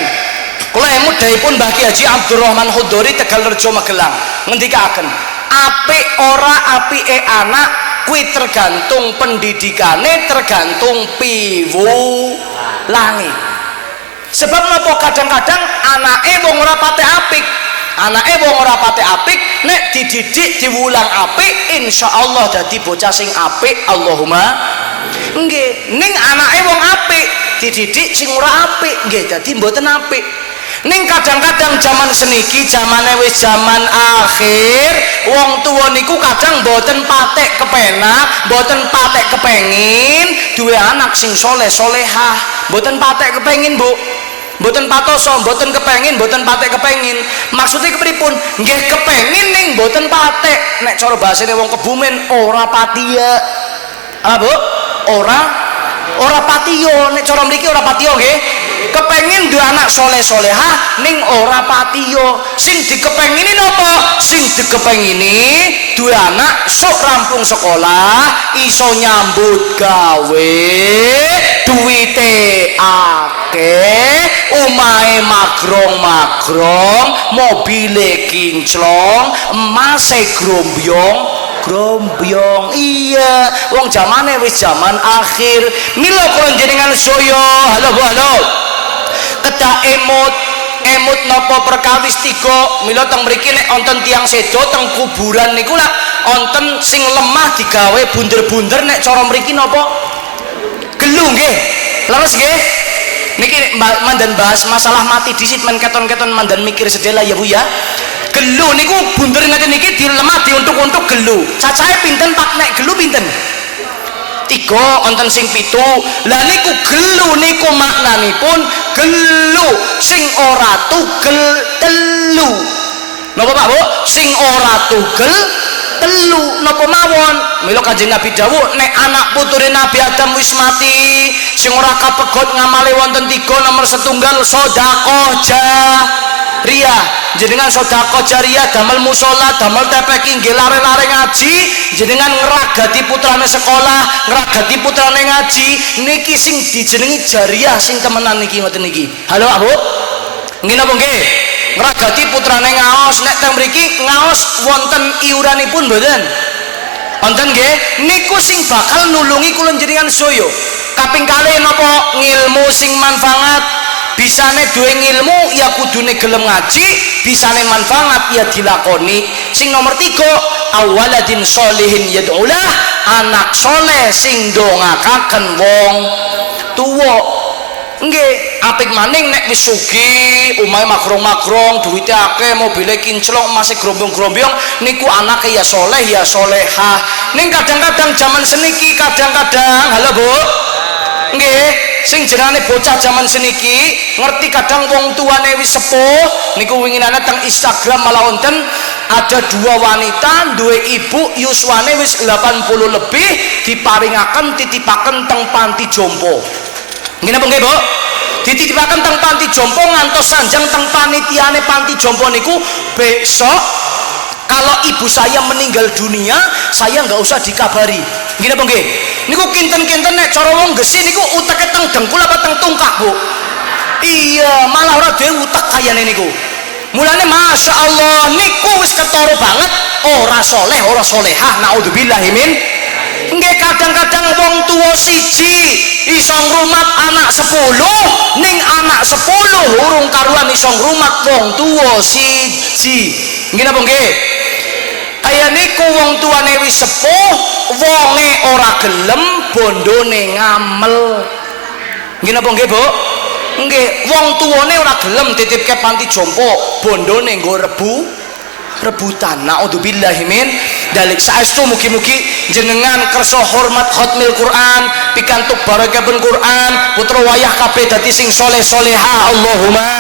kula emut daipun Mbah Haji Abdurrahman Hudori Tegalrejo Magelang ngendikaken, apik ora apike anak kuwi tergantung pendidikane, tergantung piwulange. Sebab napa kadang-kadang anake wong ora pate apik, anake wong ora pate apik, nek dididik diwulang apik, insyaallah dadi bocah sing apik. Allahumma nggih. Ning anake wong apik dididik sing ora apik, nggih dadi mboten apik. Ning kadang-kadang zaman seniki zamane wis zaman akhir, wong tuwa niku kadang mboten patek kepenak, mboten patek kepengin duwe anak sing soleh solehah, mboten patek kepengin, Bu. Mboten patoso, mboten kepengin, mboten patek kepengin. Maksudnya kepripun? Nggih kepengin ning mboten patek. Nek cara bahasane wong Kebumen ora patiya. Ah, Bu? Ora patiyo. Nek cara mriki ora patiyo nggih. Kepengin duwe anak soleh-solehah ning ora patiyo. Sing dikepengini napa? Sing dikepengini duwe anak sok rampung sekolah, iso nyambut gawe, duwite akeh, omahe magrong-magrong, mobile kinclong, emase grombyong. Iya, wong zamane wis zaman akhir. Mila kula jenengan saya, halo Bu, halo. Kedah emut napa perkawis 3. Mila teng mriki nek wonten tiyang sedo teng kuburan niku lak wonten sing lemah digawe bunder-bunder, nek cara mriki napa? Gelu nggih. Leres nggih. Niki mandan bahas masalah mati disit men keton-keton mandan mikir sedela ya Bu ya. Gelu niku bunder ngaten niki dilemah diuntuk-untuk gelu. Cacahe pinten Pak nek gelu pinten? 3, wonten sing 7. Lah niku gelu niku maknanipun gelu sing ora tugel telu. Napa Pak Bu? Sing ora tugel telu napa mawon. Mila Kanjeng Nabi dawuh nek anak puture Nabi Adam wis mati sing ora kapegot ngamale wonten 3. Nomor 1 sedekah jariyah. Jenengan sedekah jariyah damel musala, damel tepeki nggih lare-lare ngaji, jenengan ngragati putrane sekolah, ngragati putrane ngaji, niki sing dijenengi jariyah sing temenan niki ngoten niki. Halo Pak Bu. Nggih napa nggih? Ngragati putrane ngaos, nek teng mriki ngaos wonten iuranipun mboten? Wonten nggih. Niku sing bakal nulungi kula jenengan saya. Kaping kalih napa? Ngilmu sing manfaat. Bisane duwe ngilmu ya kudune gelem ngaji, bisane manfaat ya dilakoni. Sing nomor 3, awaladin sholihin yad'ulah, anak soleh sing ndongakaken wong tuwa. Nggih, apik maning nek wis sugih, omahe magrong-magrong, duwite akeh, mobile kinclong, masih grombong-grombong, niku anake ya soleh ya solehah. Ning kadang-kadang zaman seniki kadang-kadang, halo Bu. Nggih, sing jenenge bocah zaman seniki ngerti kadang wong tuane wis sepuh niku winginane teng Instagram malah wonten ada 2 wanita duwe ibu yuswane wis 80 lebih diparingaken titipaken teng panti jompo. Nggih napa nggih Bu? Dititipaken teng panti jompo ngantos sanjang teng panitiane panti jompo niku besok kalau ibu saya meninggal dunia saya nggak usah dikabari. Nggih napa nggih? Niku kinten-kinten nek cara wong Gesi niku uteke teng dengkul apa teng tungkak Bu? Iya, malah ora dhewe utek kayane niku. Mulane Masya Allah niku wis ketara banget, ora soleh, ora solehah, naudzubillahi min. Nggih kadang-kadang wong tuwa siji iso ngrumat anak 10, ning anak 10 urung karuan iso ngrumat wong tuwa siji. Nggih napa nggih? Kaya niku wong tuane wis sepuh, wonge ora gelem, bondone ngamel. Nggih napa nggih, Bu? Nggih, wong tuane ora gelem titipke panti jompo, bondone nggo rebutan. Naudzubillahi min dalik. Saestu mugi-mugi jenengan kersa hormat khatmil Quran, pikantuk barakahipun Quran, putra wayah kabeh dadi sing soleh-solehah. Allahumma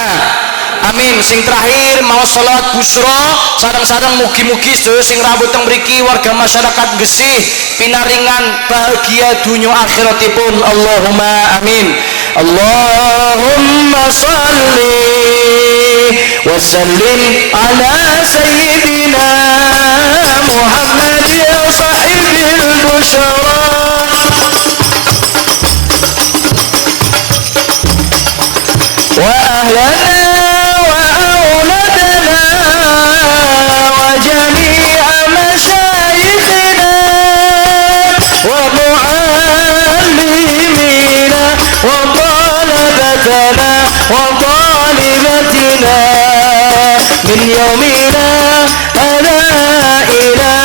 amin. Sing terakhir mau salat busra sareng-sareng mugi-mugi sedaya sing rawuh teng mriki warga masyarakat Gesih pinaringan bahagia dunya akhiratipun. Allahumma amin. Allahumma shalli wa sallim ala sayyidina Muhammad ya sahibil busyara wa ahlana wa auladana wa jami'a masyayikhina wa muallimina wa talabatana wa talibatina min yawmina ala ila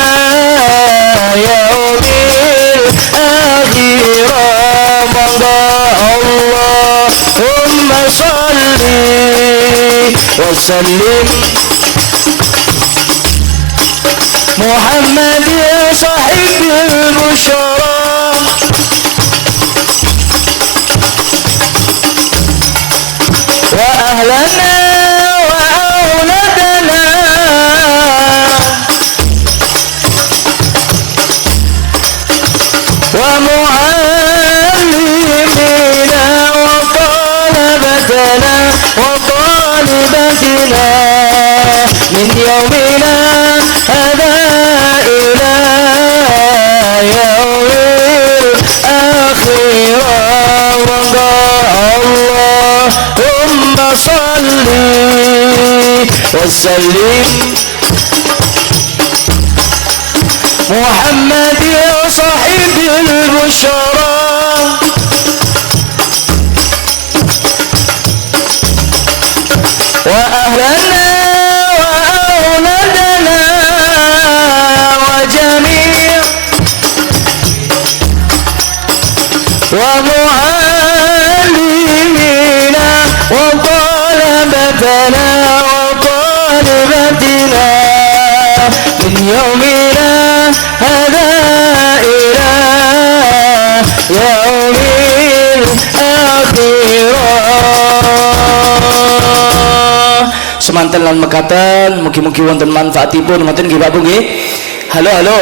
yaumil akhir Allahumma salli wa sallim Muhammad ya sahibil busyara wa ahlana wa auladana wa muallimina wa talabatana wa talibatina min yawmina hada ila yaumil akhir Allahumma salli wa sallim Muhammad ya sahibil busyara wa ahlana wa auladana wa jami' wa muallimina wa talabatana wa talibatina min yawmina hada ila yaumil akhir semanten lan mekaten mugi-mugi wonten manfaatipun ngoten nggih Pak Bu nggih. Halo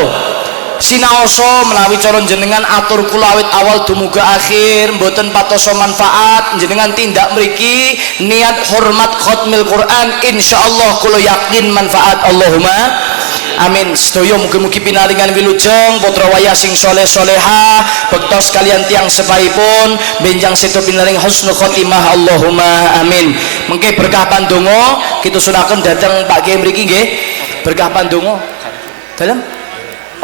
sinaosa menawi cara jenengan atur kula awit awal dumuga akhir mboten patoso manfaat jenengan tindak mriki niat hormat khatmil Quran insyaallah kula yakin manfaat. Allahumma amin. Sedaya mugi-mugi pinaringan wilujeng putra wayah sing saleh salehah bektos kalian tiang sepaipun benjang sedo pinaring husnul khotimah. Allahumma amin. Mengke berkah pandonga kita sunaken dateng Pak Kiai mriki nggih berkah pandonga dalem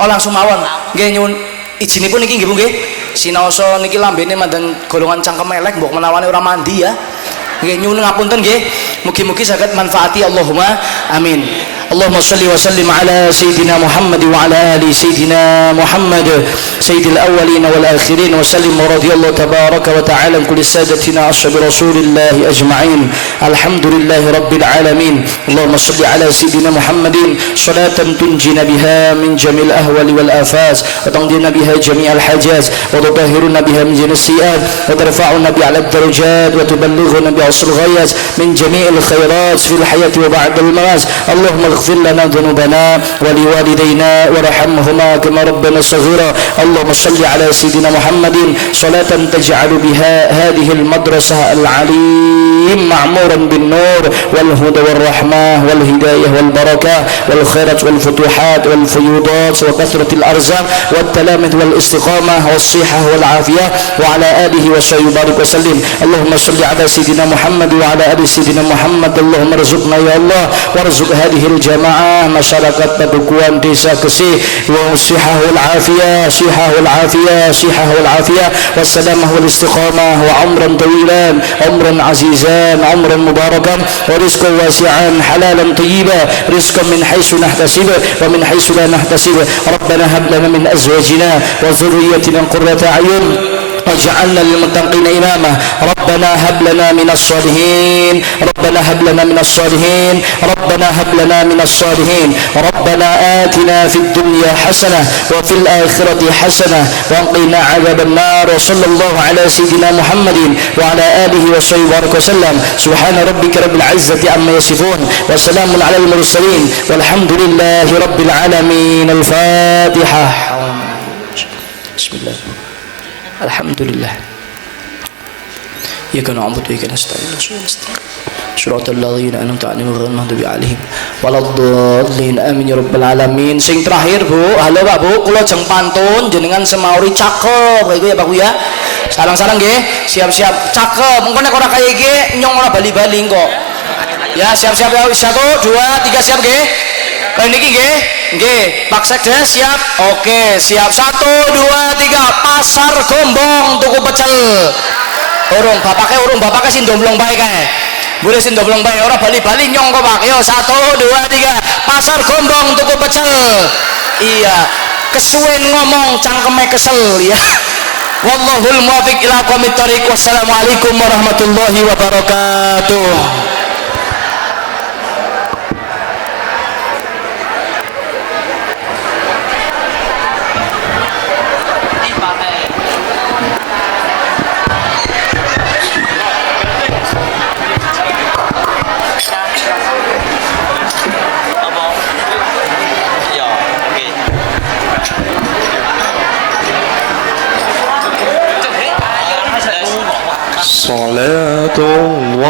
langsung mawon nggih nyuwun izinipun niki nggih Bu nggih sinaosa niki lambene mandan golongan cangkem elek mbok menawane ora mandi ya nggih nyuwun ngapunten nggih mugi-mugi saged manfaati. Allahumma amin. Allahumma salli wa sallim ala sayyidina Muhammad wa ala ali sayyidina Muhammad sayyidil awwalin wal akhirin wa sallim wa radiyallahu tabaraka wa ta'ala an kulli sadatina ashabi rasulillah ajma'in alhamdulillahi rabbil alamin. Allahumma salli ala sayyidina Muhammadin salatan tunjina biha min jamil ahwali wal afas wa tangdina biha jami'al hajaz wa tutahhiruna biha min jami'is sayyi'at wa tarfa'una biha ala ad-darajat wa tuballighuna biha asl ghayat min jami'il khairat fil hayati wa ba'da al-mamat. Allahumma اغفر لنا ذنوبنا ولوالدينا وارحمهما كما ربنا صغيرا. اللهم صل على سيدنا محمد صلاة تجعل بها هذه المدرسة العليم معمورا بالنور والهدى والرحمة والهداية والبركة والخيرات والفتوحات والفيوضات وكثرة الأرزاق والتلامذ والاستقامة والصحة والعافية وعلى آله وصحبه وبارك وسلم. اللهم صل على سيدنا محمد وعلى آل سيدنا محمد. اللهم ارزقنا يا الله وارزق هذه الجماعة masyarakat Padukuhan Desa Gesih wa sihahul afiyah sihahul afiyah sihahul afiyah wassalamah wal istiqamah wa umran tawilan umran azizan umran mubarakan wa rizqan wasi'an halalan tayyiban rizqan min haitsu nahtasib wa min haitsu la nahtasib. Rabbana hab lana min azwajina wa dhurriyyatina qurrata a'yun واجعلنا للمتقين إماما ربنا هب لنا من الصالحين ربنا هب لنا من الصالحين ربنا هب لنا من الصالحين ربنا آتنا في الدنيا حسنة وفي الآخرة حسنة وقنا عذاب النار وصلى الله على سيدنا محمد وعلى آله وصحبه وسلم سبحان ربك رب العزة عما يصفون وسلام على المرسلين والحمد لله رب العالمين. الفاتحة. بسم الله الحمد لله إياك نعبد وإياك نستعين صراط الذين أنعمت عليهم غير المغضوب عليهم waladdallin. Amin ya rabbal alamin. Sing terakhir Bu, halo Pak Bu, kula jeng pantun jenengan semauri cakep iku ya Pak Bu ya. Sarang-sarang nggih, siap-siap cakep. Engko nek ora kaya iki nyong ora bali-bali kok. Ya, siap-siap ya. 1 2 3 siap nggih. Kaya niki nggih. Nggih, Pak Sekdes siap. Oke, siap. 1 2 3 pasar Gombong tuku pecel. Urung bapake sing domblong bae kae. Boleh sing domblong bae ora bali-bali nyong kok Pak. Yo 1 2 3 pasar Gombong tuku pecel. Iya, kesuwen ngomong cangkeme kesel ya. Wallahul muwaffiq ila aqwamit thoriq. Wassalamualaikum warahmatullahi wabarakatuh. Salatullahi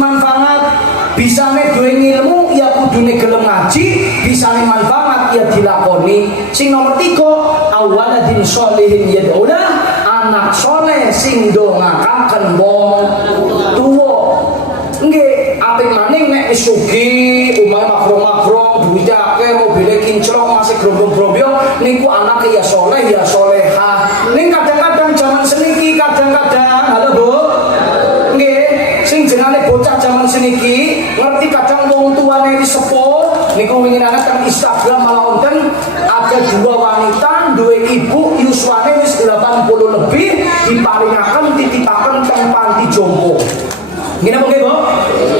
manfaat bisane duwe ilmu ya kudune gelem ngaji, bisane manfaat ya dilakoni. Sing nomor 3 awaladin sholihin yad'una, anak soleh sing ndongakaken wong tuwa. Nggih, apik maning nek wis sugih, umah makro-makro, duwite akeh, mobile kinclong, masih grombong-grombong, niku anake ya soleh ya solehah. Ning kadang-kadang zaman seniki kadang-kadang halo Bu. Nggih, sing jenenge bocah zaman seniki ngerti kadang wong tuane wis sepuh niku wingi nang Instagram malah wonten ada 2 wanita duwe ibu yuswane wis 80 lebih diparingaken titipaken teng panti jompo. Ngene apa nggih, Bu?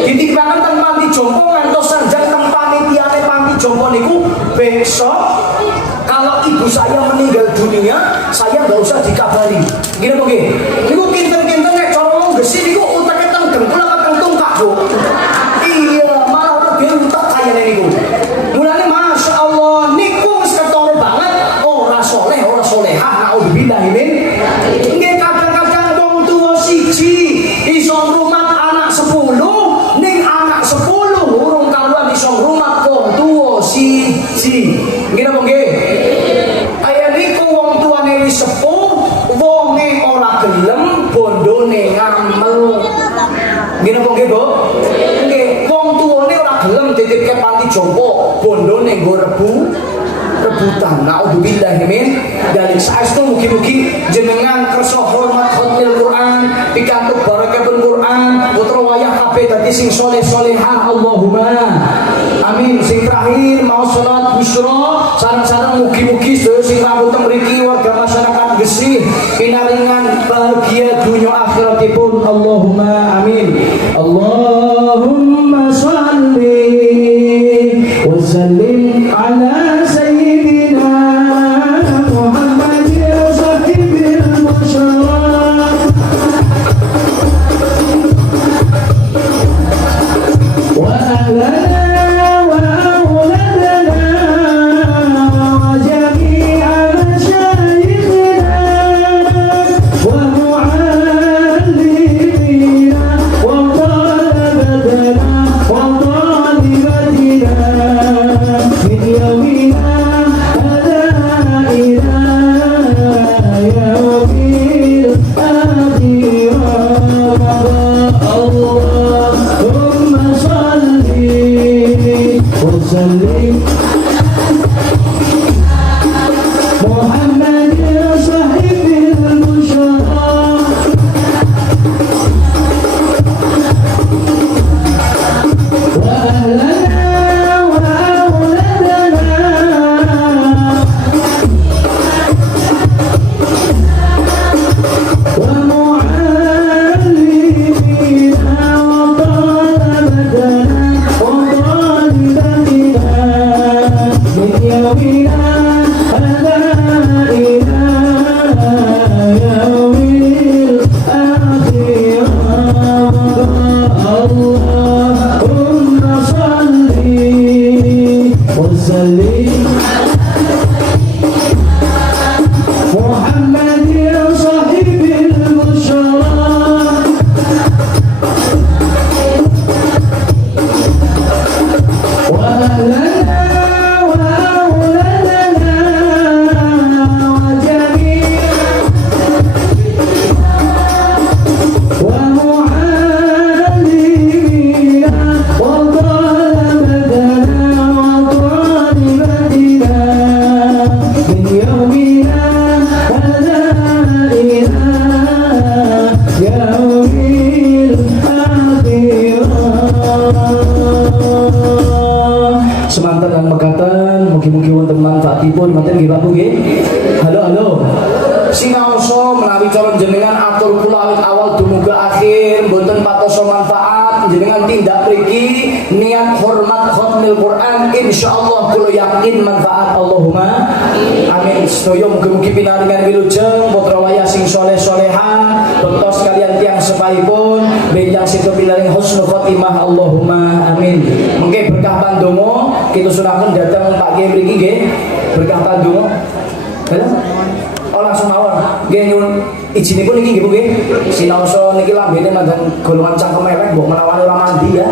Dititipaken teng panti jompo ngantos sanjang teng panitiane panti jompo niku besok kalau ibu saya meninggal dunia, saya nggak usah dikabari. Gini apa gini? Niku kinten-kinten nek cara ngomong gesi niku utaknya tenggang, kula kan tungkak bu. Iya, malah orang dia utak kayaknya niku. Mulanya masya Allah, niku wis ketara banget. Ora soleh, ora solehah, naudzubillah min. Nggih kadang-kadang wong tuwa siji iso ngrumat anak 10, ning anak 10 urung karuan iso ngrumat wong tuwa siji. Nggih napa nggih? Aya niku wong tuane wis sepuh, wonge ora gelem, bondone ngamel. Nggih napa nggih, Bu? Nggih, wong tuane ora gelem titipke panti jompo, bondone nggo rebutan. Naudzubillah min dzalik. Saestu mugi-mugi jenengan kersa hormat khatmil Quran, pikantuk barakahipun Quran, putra wayah kabeh dadi sing saleh-salehah. Allahumma amin. Sing terakhir mau salat busra, sareng-sareng mugi-mugi sedaya sing rawuh teng mriki warga masyarakat Gresik pinaringan bahagia dunya akhiratipun. Allahumma amin. Allahumma shalli wa sallim ala sayyidina Muhammad sahibil musyarraf wa ahlana wa auladana wa jami'a masyayikhina wa mu'allimina wa talabatana wa talibatina min yawmina hada ila yawmil akhirah. Allahumma salli wa sallim Muhammad sahibil musyarraf wa ahlana wa auladana wa mu'allimina wa talabatana wa talibatina min yawmina hada ila yawmil akhirah. Allahumma salli wa sallim Muhammad sahibil musyarraf wa ahlana wa auladana wa jami'a wa mu'allimina wa talabatana wa talibatina min yawmina hada ila yawmil akhirah. Semanten lan mekaten, mugi-mugi wonten manfaatipun. Manten nggih Pak Bu nggih. Halo halo. Sinaosa menawi calon jenengan atur kula awit awal dumuga akhir mboten patoso manfaat, jenengan tindak mriki niat hormat khatmil Quran, insyaallah kula yakin manfaat. Allahumma amin. Sedaya mugi-mugi pinaringan wilujeng putra wayah sing saleh-salehah, bektos kalian tiang sepaipun benjang situ pilaring husnul khotimah. Allahumma amin. Mengke berkah pandonga kita sunahkan datang Pak Kiai mriki nggih. Berkah pandonga. Halo. Oh langsung mawon. Nggih nyuwun izinipun niki nggih Bu nggih. Sinaosa niki lambene mandan golongan cangkem elek mbok menawani ora mandi ya.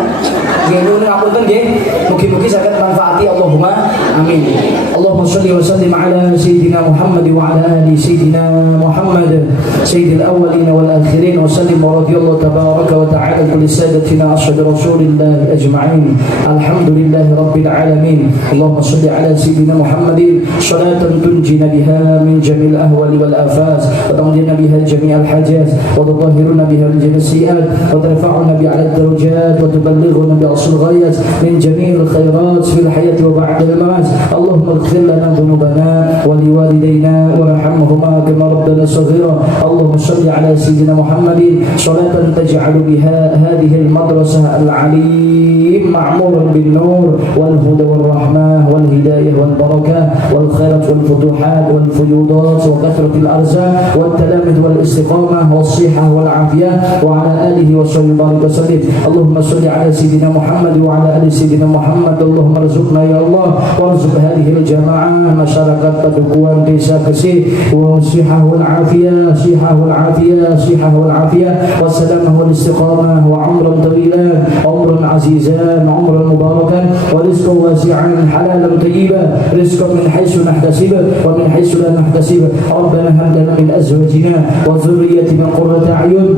Nggih nyuwun ngapunten nggih. Mugi-mugi saged manfaati. Allahumma amin. Allahumma shalli wa sallim ala sayyidina Muhammad wa ala ali sayyidina Muhammad sayyidil awwalin wal akhirin wa sallim wa radiyallahu tabaraka wa ta'ala kulli sadatina ashhadu rasulillah ajma'in. Alhamdulillahi rabbil alamin. Allahumma shalli ala sayyidina Muhammadin salatan tunjina biha min jamil ahwali wal afaz wa tanjina biha بها جميع الحاجات وتطهرنا بها من جميع السيئات وترفعنا بأعلى الدرجات وتبلغنا بأقصى الغايات من جميع الخيرات في الحياة وبعد الممات. اللهم اغفر لنا ذنوبنا ولوالدينا وارحمهما كما ربنا صغيرا. اللهم صل على سيدنا محمد صلاة تجعل بها هذه المدرسة العليم معمورا بالنور والهدى والرحمة والهداية والبركة والخيرات والفتوحات والفيوضات وكثرة الأرزاق والتلامذ والاستقامة والصحة والعافية وعلى آله وصحبه وسلم. اللهم صل على سيدنا محمد وعلى آل سيدنا محمد. اللهم ارزقنا يا الله وارزق هذه الجماعة masyarakat Padukuhan Desa Gresik والصحة والعافية صحة والعافية صحة والعافية والسلامة والاستقامة وعمرا طويلا عمرا عزيزا عمرا مباركا ورزقا واسعا حلالا طيبا رزقا من حيث نحتسب ومن حيث لا نحتسب. ربنا هب لنا من أزواجنا وذريتنا قرة أعين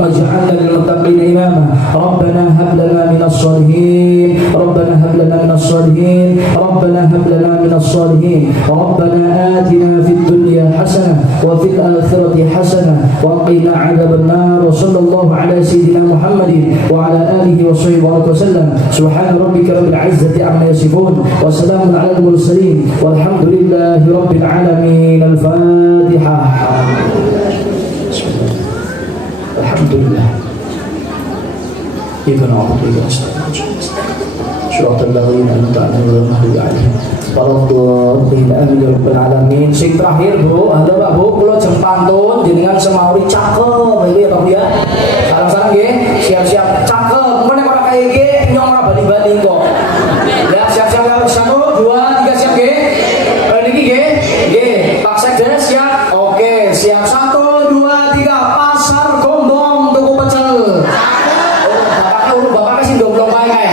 واجعلنا للمتقين إماما. ربنا هب لنا من الصالحين ربنا هب لنا من الصالحين ربنا هب لنا من الصالحين. ربنا آتنا في الدنيا حسنة وفي الآخرة حسنة وقنا عذاب النار. وصلى الله على سيدنا محمد وعلى آله وصحبه وسلم. سبحان ربك رب العزة عما يصفون وسلام على المرسلين والحمد لله رب العالمين. الفاتحة. الحمد لله. إذا نعبد إلى صراط الذين أنعمت عليهم غير المغضوب عليهم waladhdallin. Amin ya rabbal alamin. Sing terakhir Bu, halo Pak Bu, kula jeng pantun jenengan semauri cakep iki ya Pak Bu ya. Sareng-sareng nggih, siap-siap cakep. Mun nek ora kaya iki nyong ora bali-bali kok. Ya siap-siap ya 1 2 3 siap nggih. Niki nggih. Nggih, Pak Sekdes siap. Oke, siap 1 2 3 pasar gombong tuku pecel. Bapaknya sih domblong bae kae.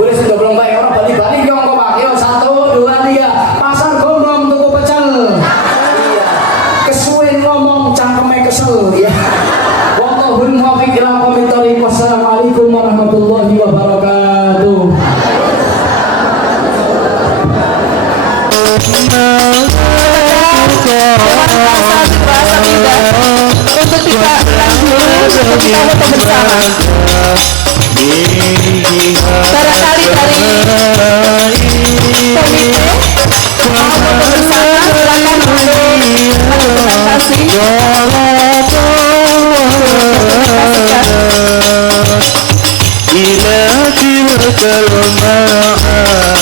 Boleh sih domblong bae ora bali-bali nyong kok Pak. Yo 1 2 3 pasar gombong tuku pecel. Iya. Kesuwen ngomong cangkeme kesel ya. Wallahul muwaffiq ila aqwamit thoriq. Wassalamualaikum warahmatullahi wabarakatuh. Untuk kita lanjut, untuk kita foto bersama. Barangkali dari komite mau foto bersama, silakan untuk dokumentasi. إلى تلك المعاد